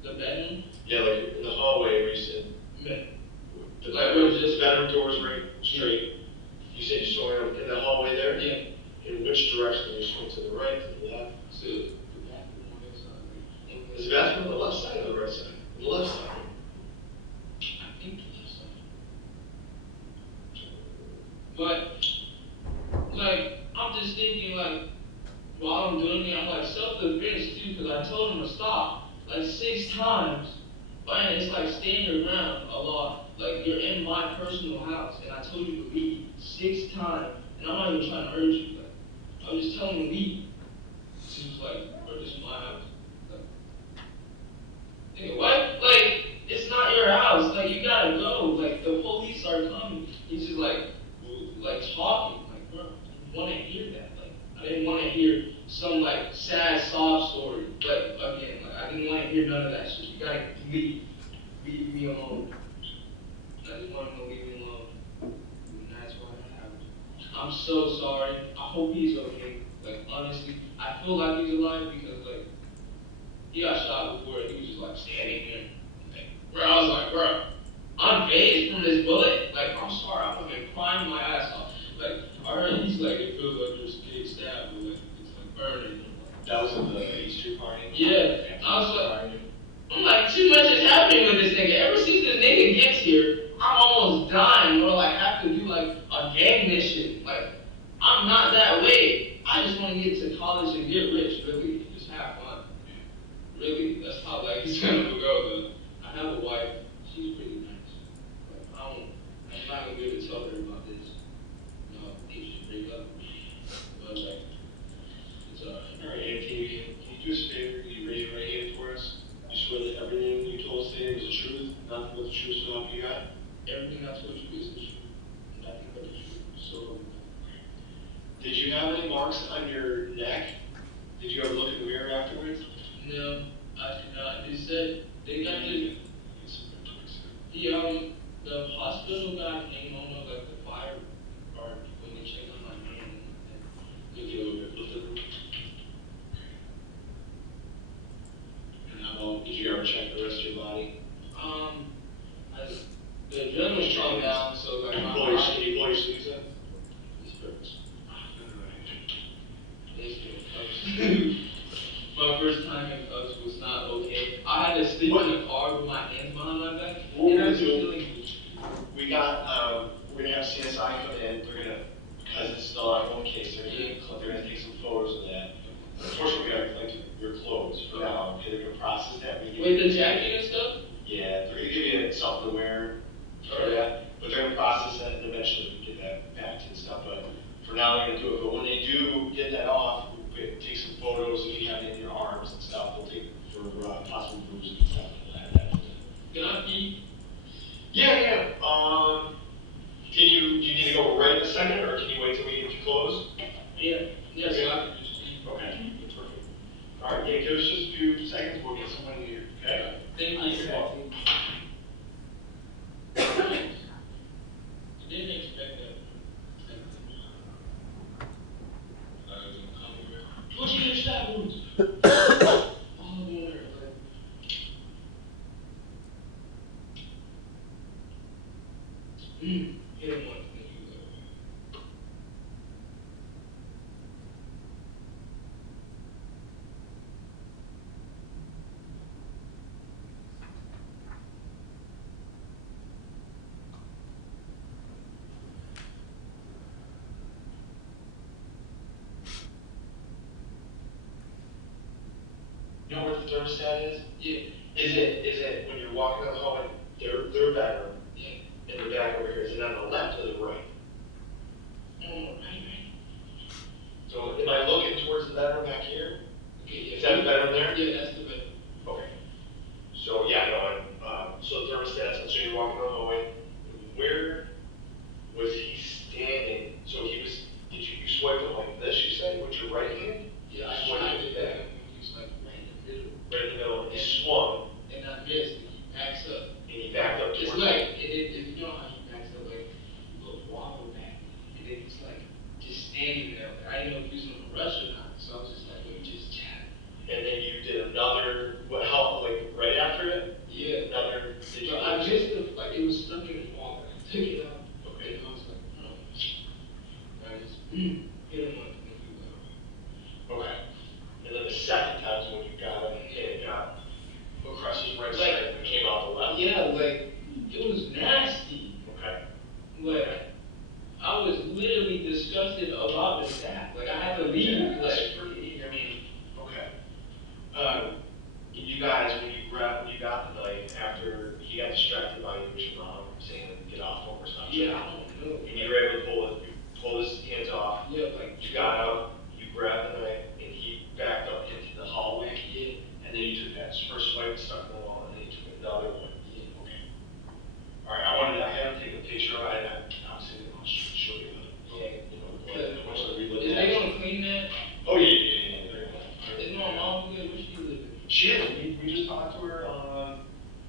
The bedroom? Yeah, like in the hallway where you said, the bedroom, this bedroom door's right straight. You said you swung in the hallway there? Yeah. In which direction? You swung to the right, to the left? So the bathroom on the side. Right? Is the bathroom on the left side or the right side? The left side. I think the left side. But, like, I'm just thinking, like, while I'm doing it, I'm like self-defense too, because I told him to stop like 6 times. But it's like stand your ground a lot. Like, you're in my personal house, and I told you to leave 6 times, and I'm not even trying to urge you. Like, I was just telling him to leave. She was like, bro, this is my house. Like, nigga, what? Like, it's not your house. Like, you gotta go. Like, the police are coming. He's just like talking. Like, bro, you wanna hear that? Like, I didn't want to hear some like sad sob story. But again, like, I didn't want to hear none of that shit. You gotta leave me alone. I just want him to leave me alone. And that's why that happened. I'm so sorry. I hope he's okay. Like, honestly, I feel like he's alive because like he got shot before and he was just like standing there. Like, bro, I was like, bro, I'm phased from this bullet. Like, I'm sorry, I've been crying my ass off. Like, I heard he's like, it feels like you're getting stabbed, but like, it's like burning. That was at the Easter party? Yeah. I was like, I'm like, too much is happening with this nigga. Ever since this nigga gets here, I'm almost dying, or like have to do like a gang mission. Like, I'm not that way. I just want to get to college and get rich, really. Just have fun. Really, that's how like it's gonna go though. I have a wife. She's pretty nice. But I'm not gonna be able to tell her about this. No, I think she should break up with me. But like, it's alright. All right, and can you do us a favor? Can you raise your right hand for us? You swear that everything you told us today was the truth, nothing but the truth, so help you God? Everything I told you is the truth. Nothing but the truth. So, Did you have any marks on your neck? Did you ever look in the mirror afterwards? no, I did not. They said they got the hospital guy came on like the fire part when they checked on my hand and Did you look at them? And how about, did you ever check the rest of your body? the adrenaline came down, so like Can you my pull your body sleeves up? is perfect. My first time in cuffs was not okay. I had to sleep in the car with my hands behind my back, What and we're I was gonna do- feeling. We got, we're gonna have CSI come in, they're gonna, because it's still our own case, they're gonna take some photos of that. Unfortunately, we gotta collect your clothes for now, okay, they're gonna process that. Wait, the jacket and stuff? Yeah, they're gonna give you something to wear for that, but they're gonna process that and eventually we can get that back and stuff, but for now, they're gonna do it, but when they do get that off, we take some photos, if you have it in your arms and stuff, they'll take for possible bruises and stuff, we'll have that. Can I pee? Yeah. Do you need to go right in a second, or can you wait till we get you close? Yeah. Yeah, so I can just pee. Okay, that's perfect. All right, yeah, give us just a few seconds, we'll get someone here, okay? Thank you. Didn't expect that. What you get that wounds? Oh, no, hit him once. You know where the thermostat is? Yeah. Is it when you're walking down the hallway, their bedroom, Yeah. in the back over here, is it on the left or the right? Right. So am I looking towards the bedroom back here? Okay, yeah. Is that the bedroom there? Yeah, that's the bedroom. Okay. swipe it like this, you say, with your right hand? Yeah, I Swipe tried it it, back. he's like right in the middle. Right in the middle, and you swung, And I missed, and he backs up. and he backed up It's towards like, if you know how he backs up, like, he goes wobble back, and then he's like, just standing there. I didn't know if he was gonna rush or not, so I was just like, let me just tap. and then you did another, what, how, like, right after it? Yeah. Another, did you? But I missed it, like, it was stuck in the wall, I took it out, Okay. and I was like, oh. I just hit him on the wheel. Okay. And then the second time is when you got him, and it got across his right side, and came out the left? Yeah, like, it was nasty. Okay. Like, I was literally disgusted about the tap. Like, I had to leave. That's Like, pretty, I mean, okay. You guys, when you got the knife, after he got distracted by you, which mom saying, get off him or something. yeah, I don't know. And you were able to pull his hands off. Yeah, like, You got out, you grabbed the knife, and he backed up into the hallway. yeah, And then you took that first swipe and stuck in the wall, and then you took another one. yeah. Okay. All right, I had him take a picture of it, and obviously I'll show you. You know, once I relook Is at they it. gonna clean that? Oh, yeah. Very well. Is my mom good? Where she live? She is. We just talked to her.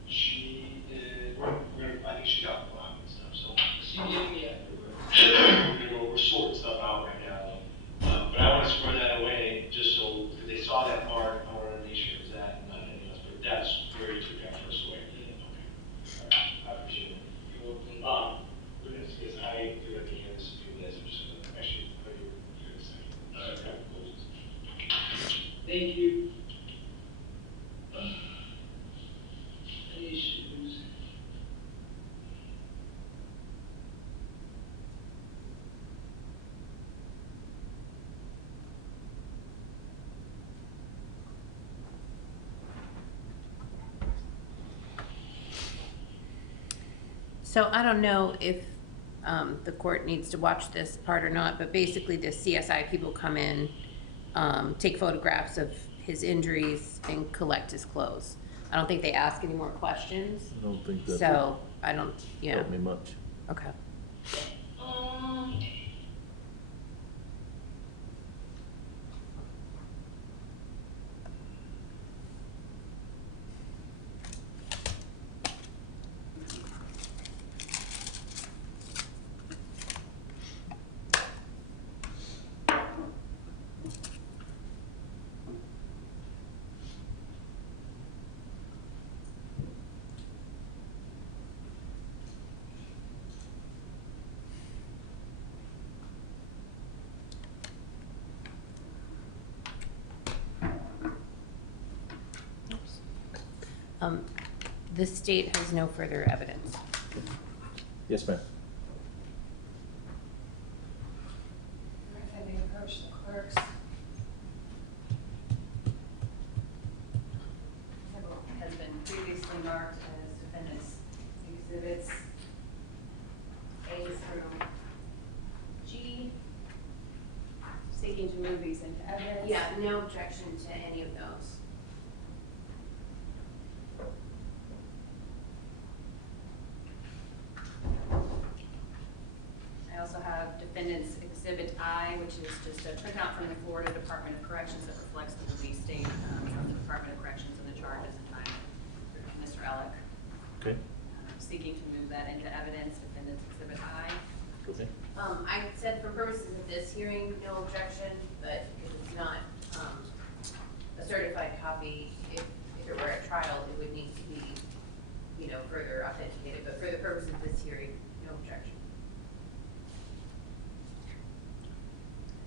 She is. I think she got a lot and stuff. So She gave me a. we're sorting stuff out right now. But I want to square that away just so because they saw that part. I want to make sure it's that, not anything else. But that's where you took that first away. Okay. All right. I appreciate it. We're gonna because I figured at the end this do this. I'm just gonna actually put you in a second. Okay. Thank you. Any shoes? So I don't know if the court needs to watch this part or not, but basically the CSI people come in, take photographs of his injuries and collect his clothes. I don't think they ask any more questions, I don't think that so I don't, would yeah, help me much. okay. The state has no further evidence. Yes, ma'am. If I may approach the clerks. Has been previously marked as defendants exhibits A through G, seeking to move these into evidence. Yeah, no objection to any of those. I also have defendants exhibit I, which is just a printout from the Florida Department of Corrections that reflects the release date from the Department of Corrections and the charges and time of Mr. Ellick. Okay. Seeking to move that into evidence, defendants exhibit I. Okay. I said for purposes of this hearing, no objection, but if it's not a certified copy, if it were a trial, it would need to be, you know, further authenticated, but for the purposes of this hearing, no objection.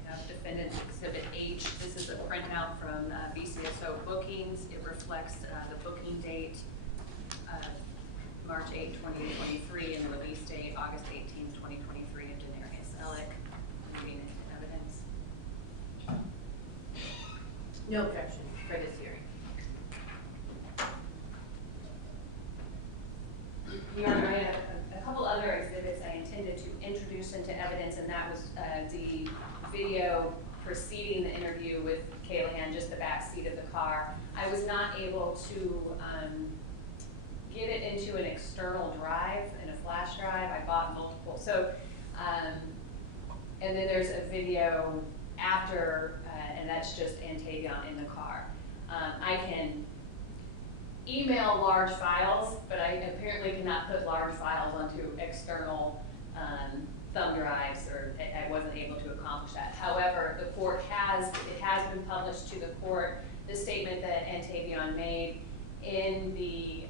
We have defendants exhibit H. This is a printout from BCSO bookings. It reflects the booking date of March 8, 2023, and the release date, August 18, 2023, of Denareus Ellick. Moving into evidence. No objection for this hearing. Your Honor, I have a couple other exhibits I intended to introduce into evidence, and that was the video preceding the interview with Callahan, just the back seat of the car. I was not able to get it into an external drive, in a flash drive. I bought multiple. So And then there's a video after, and that's just Antavion in the car. I can email large files, but I apparently cannot put large files onto external thumb drives, or I wasn't able to accomplish that. However, the court it has been published to the court, the statement that Antavion made in the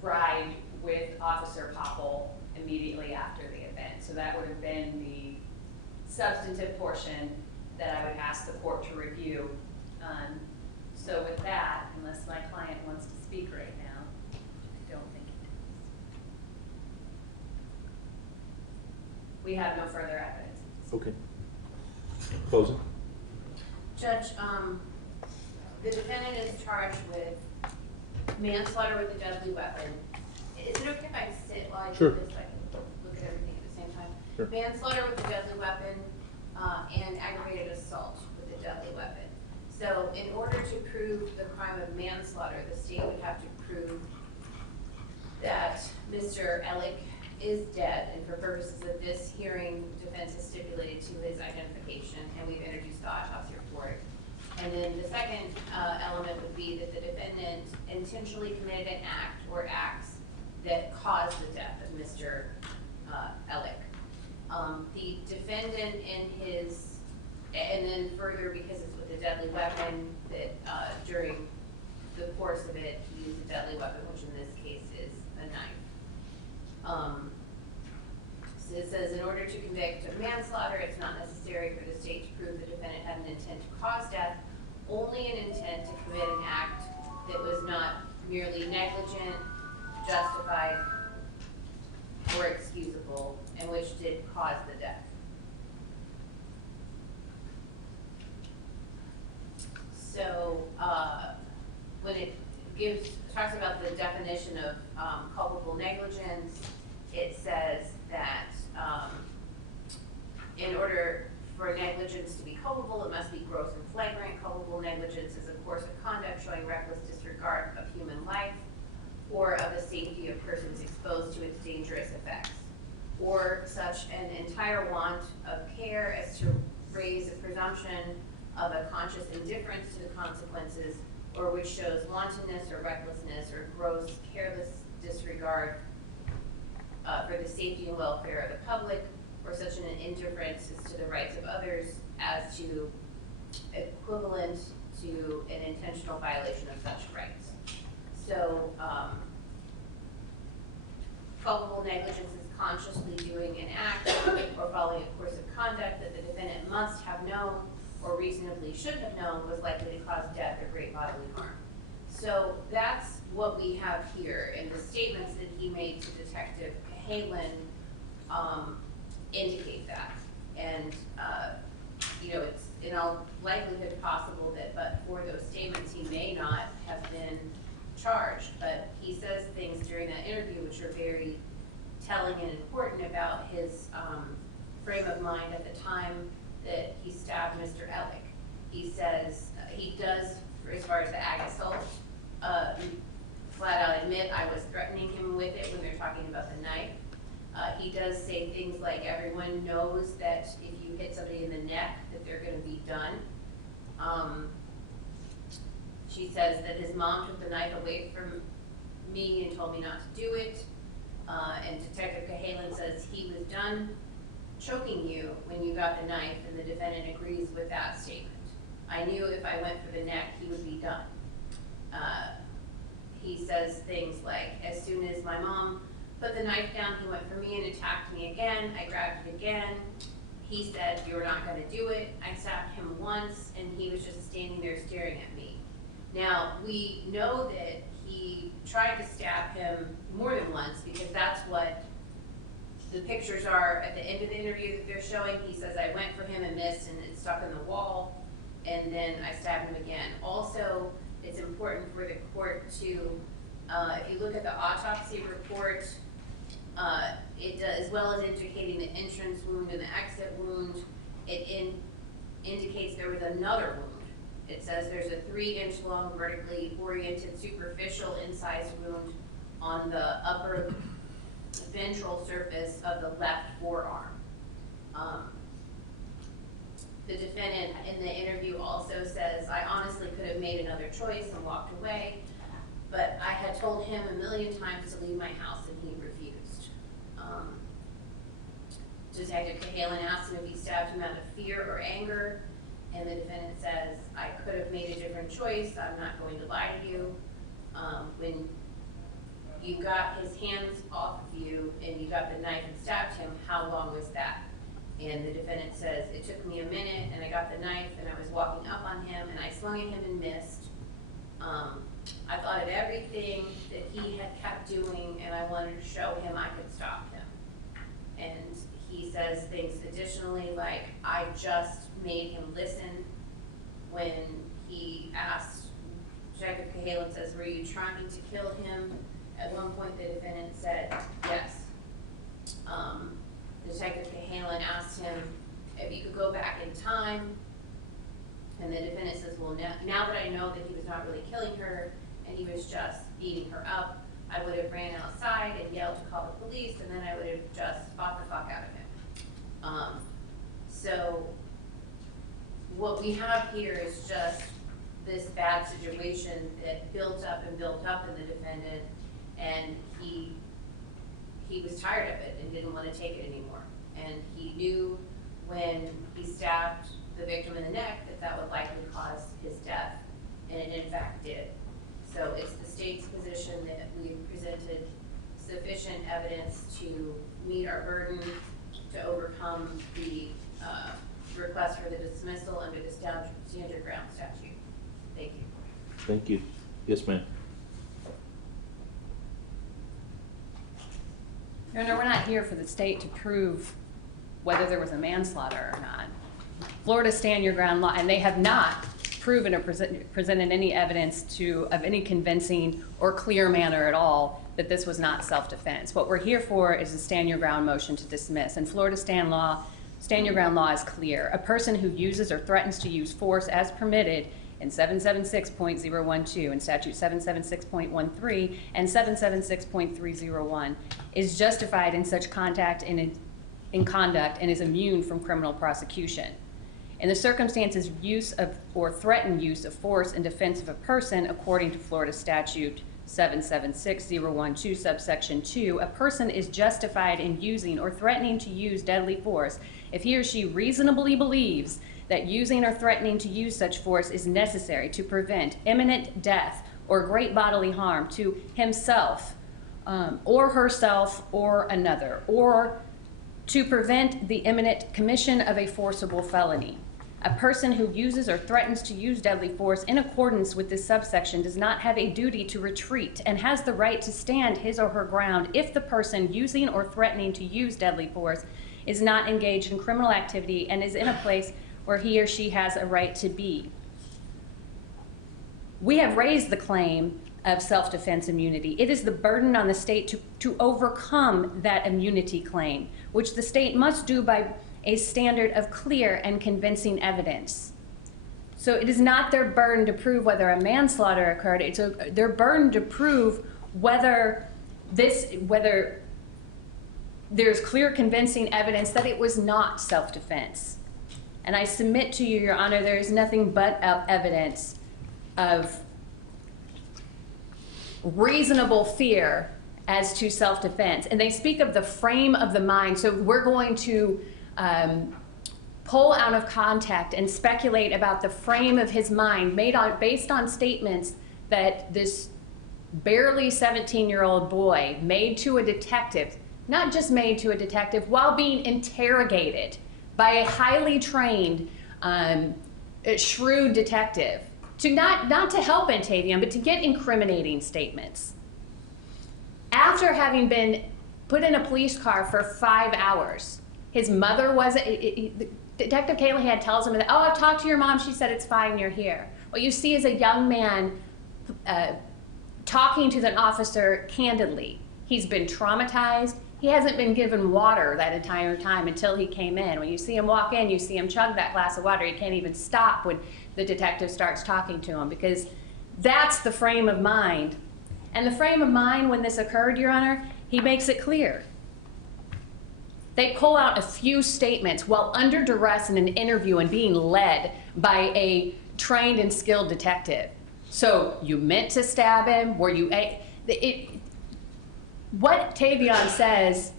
ride with Officer Popple immediately after the event. So that would have been the substantive portion that I would ask the court to review. So with that, unless my client wants to speak right now, I don't think he does. We have no further evidence. Okay. Closing? Judge, the defendant is charged with manslaughter with a deadly weapon. Is it okay if I sit while I do Sure. this? I can look at everything at the same time. Sure. Manslaughter with a deadly weapon and aggravated assault with a deadly weapon. So in order to prove the crime of manslaughter, the state would have to prove that Mr. Ellick is dead, and for purposes of this hearing, defense has stipulated to his identification, and we've introduced the autopsy report. And then the second element would be that the defendant intentionally committed an act or acts that caused the death of Mr. Ellick. The defendant in his, and then further, because it's with a deadly weapon, that during the course of it, he used a deadly weapon, which in this case is a knife. So it says, in order to convict of manslaughter, it's not necessary for the state to prove the defendant had an intent to cause death, only an intent to commit an act that was not merely negligent, justified, or excusable, and which did cause the death. So when it talks about the definition of culpable negligence, it says that in order for negligence to be culpable, it must be gross and flagrant. Culpable negligence is a course of conduct showing reckless disregard of human life or of the safety of persons exposed to its dangerous effects, or such an entire want of care as to raise a presumption of a conscious indifference to the consequences, or which shows wantonness or recklessness or gross careless disregard for the safety and welfare of the public, or such an indifference as to the rights of others as to equivalent to an intentional violation of such rights. So culpable negligence is consciously doing an act or following a course of conduct that the defendant must have known or reasonably should have known was likely to cause death or great bodily harm. So that's what we have here, and the statements that he made to Detective Cahalan indicate that. And it's in all likelihood possible that but for those statements he may not have been charged, but he says things during that interview which are very telling and important about his frame of mind at the time that he stabbed Mr. Ellick. He says he does, as far as the ag assault, flat out admit I was threatening him with it when they're talking about the knife. He does say things like everyone knows that if you hit somebody in the neck that they're going to be done. She says that his mom took the knife away from me and told me not to do it. And Detective Cahalan says he was done choking you when you got the knife, and the defendant agrees with that statement. I knew if I went for the neck, he would be done. He says things like, as soon as my mom put the knife down, he went for me and attacked me again. I grabbed it again. He said, you're not going to do it. I stabbed him once, and he was just standing there staring at me. Now, we know that he tried to stab him more than once, because that's what the pictures are at the end of the interview that they're showing. He says, I went for him and missed, and it stuck in the wall, and then I stabbed him again. Also, it's important for the court to, if you look at the autopsy report, it does, as well as indicating the entrance wound and the exit wound, it indicates there was another wound. It says there's a 3-inch long vertically oriented superficial incised wound on the upper ventral surface of the left forearm. The defendant in the interview also says, I honestly could have made another choice and walked away, but I had told him a million times to leave my house and he refused. Detective Cahalan asked him if he stabbed him out of fear or anger, and the defendant says, I could have made a different choice, I'm not going to lie to you. When you got his hands off of you and you got the knife and stabbed him, how long was that? And the defendant says, it took me a minute and I got the knife and I was walking up on him and I swung at him and missed. I thought of everything that he had kept doing and I wanted to show him I could stop him. And he says things additionally like, I just made him listen when he asked, Detective Cahalan says, were you trying to kill him? At one point the defendant said, yes. Detective Cahalan asked him if you could go back in time, and the defendant says, well, now that I know that he was not really killing her and he was just beating her up, I would have ran outside and yelled to call the police, and then I would have just fought the fuck out of him. So what we have here is just this bad situation that built up and built up in the defendant, and he was tired of it and didn't want to take it anymore. And he knew when he stabbed the victim in the neck that that would likely cause his death, and it in fact did. So it's the state's position that we've presented sufficient evidence to meet our burden to overcome the request for the dismissal under the standard ground statute. Thank you. Thank you. Yes, ma'am. Your Honor, we're not here for the state to prove whether there was a manslaughter or not. Florida stand your ground law, and they have not proven or presented any evidence of any convincing or clear manner at all that this was not self-defense. What we're here for is a stand your ground motion to dismiss. And Florida stand your ground law is clear. A person who uses or threatens to use force as permitted in 776.012 and statute 776.13 and 776.301 is justified in such conduct and is immune from criminal prosecution. In the circumstances use of or threatened use of force in defense of a person, according to Florida statute 776.012 subsection 2, a person is justified in using or threatening to use deadly force if he or she reasonably believes that using or threatening to use such force is necessary to prevent imminent death or great bodily harm to himself or herself or another, or to prevent the imminent commission of a forcible felony. A person who uses or threatens to use deadly force in accordance with this subsection does not have a duty to retreat and has the right to stand his or her ground if the person using or threatening to use deadly force is not engaged in criminal activity and is in a place where he or she has a right to be. We have raised the claim of self-defense immunity. It is the burden on the state to overcome that immunity claim, which the state must do by a standard of clear and convincing evidence. So it is not their burden to prove whether a manslaughter occurred. It's their burden to prove whether there's clear, convincing evidence that it was not self-defense. And I submit to you, Your Honor, there is nothing but evidence of reasonable fear as to self-defense. And they speak of the frame of the mind. So we're going to pull out of context and speculate about the frame of his mind based on statements that this barely 17-year-old boy made to a detective, not just made to a detective, while being interrogated by a highly trained, shrewd detective, to not to help Antavion, but to get incriminating statements. After having been put in a police car for 5 hours, his mother was, Detective Cahalan tells him, oh, I've talked to your mom, she said it's fine, you're here. What you see is a young man talking to an officer candidly. He's been traumatized. He hasn't been given water that entire time until he came in. When you see him walk in, you see him chug that glass of water. He can't even stop when the detective starts talking to him, because that's the frame of mind. And the frame of mind when this occurred, Your Honor, he makes it clear. They pull out a few statements while under duress in an interview and being led by a trained and skilled detective. So you meant to stab him? Were you what Tavion says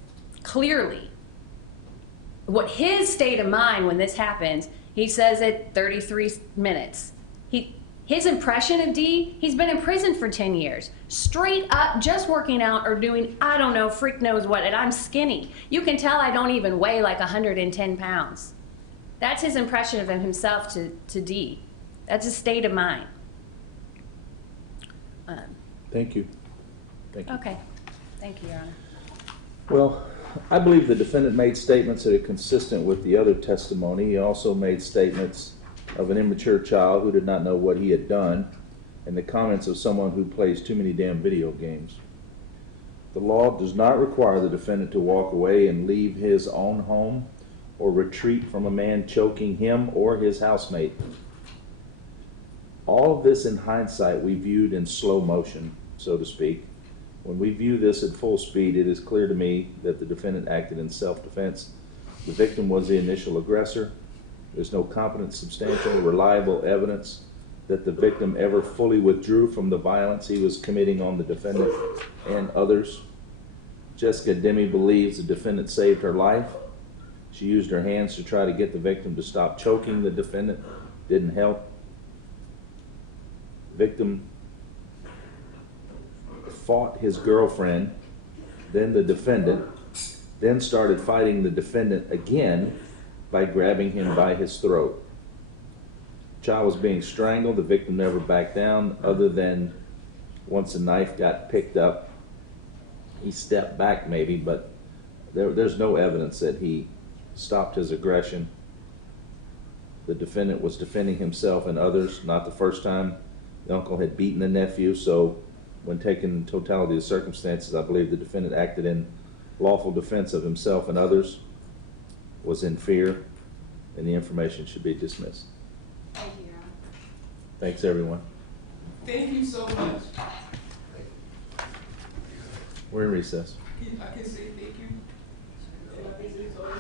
clearly, what his state of mind when this happens, he says it 33 minutes. His impression of D, he's been in prison for 10 years, straight up just working out or doing, I don't know, freak knows what, and I'm skinny. You can tell I don't even weigh like 110 pounds. That's his impression of himself to D. That's his state of mind. Thank you. Thank you. Okay, thank you, Your Honor. Well, I believe the defendant made statements that are consistent with the other testimony. He also made statements of an immature child who did not know what he had done, and the comments of someone who plays too many damn video games. The law does not require the defendant to walk away and leave his own home or retreat from a man choking him or his housemate. All of this in hindsight we viewed in slow motion, so to speak. When we view this at full speed, it is clear to me that the defendant acted in self-defense. The victim was the initial aggressor. There's no competent, substantial, reliable evidence that the victim ever fully withdrew from the violence he was committing on the defendant and others. Jessica Demme believes the defendant saved her life. She used her hands to try to get the victim to stop choking the defendant. Didn't help. Victim fought his girlfriend, then the defendant, then started fighting the defendant again by grabbing him by his throat. The child was being strangled. The victim never backed down, other than once the knife got picked up, he stepped back maybe, but there's no evidence that he stopped his aggression. The defendant was defending himself and others. Not the first time the uncle had beaten the nephew, so when taken in totality of circumstances, I believe the defendant acted in lawful defense of himself and others, was in fear, and the information should be dismissed. Thank you, Your Honor. Thanks, everyone. Thank you so much. We're in recess. I can say thank you. And I can say sorry.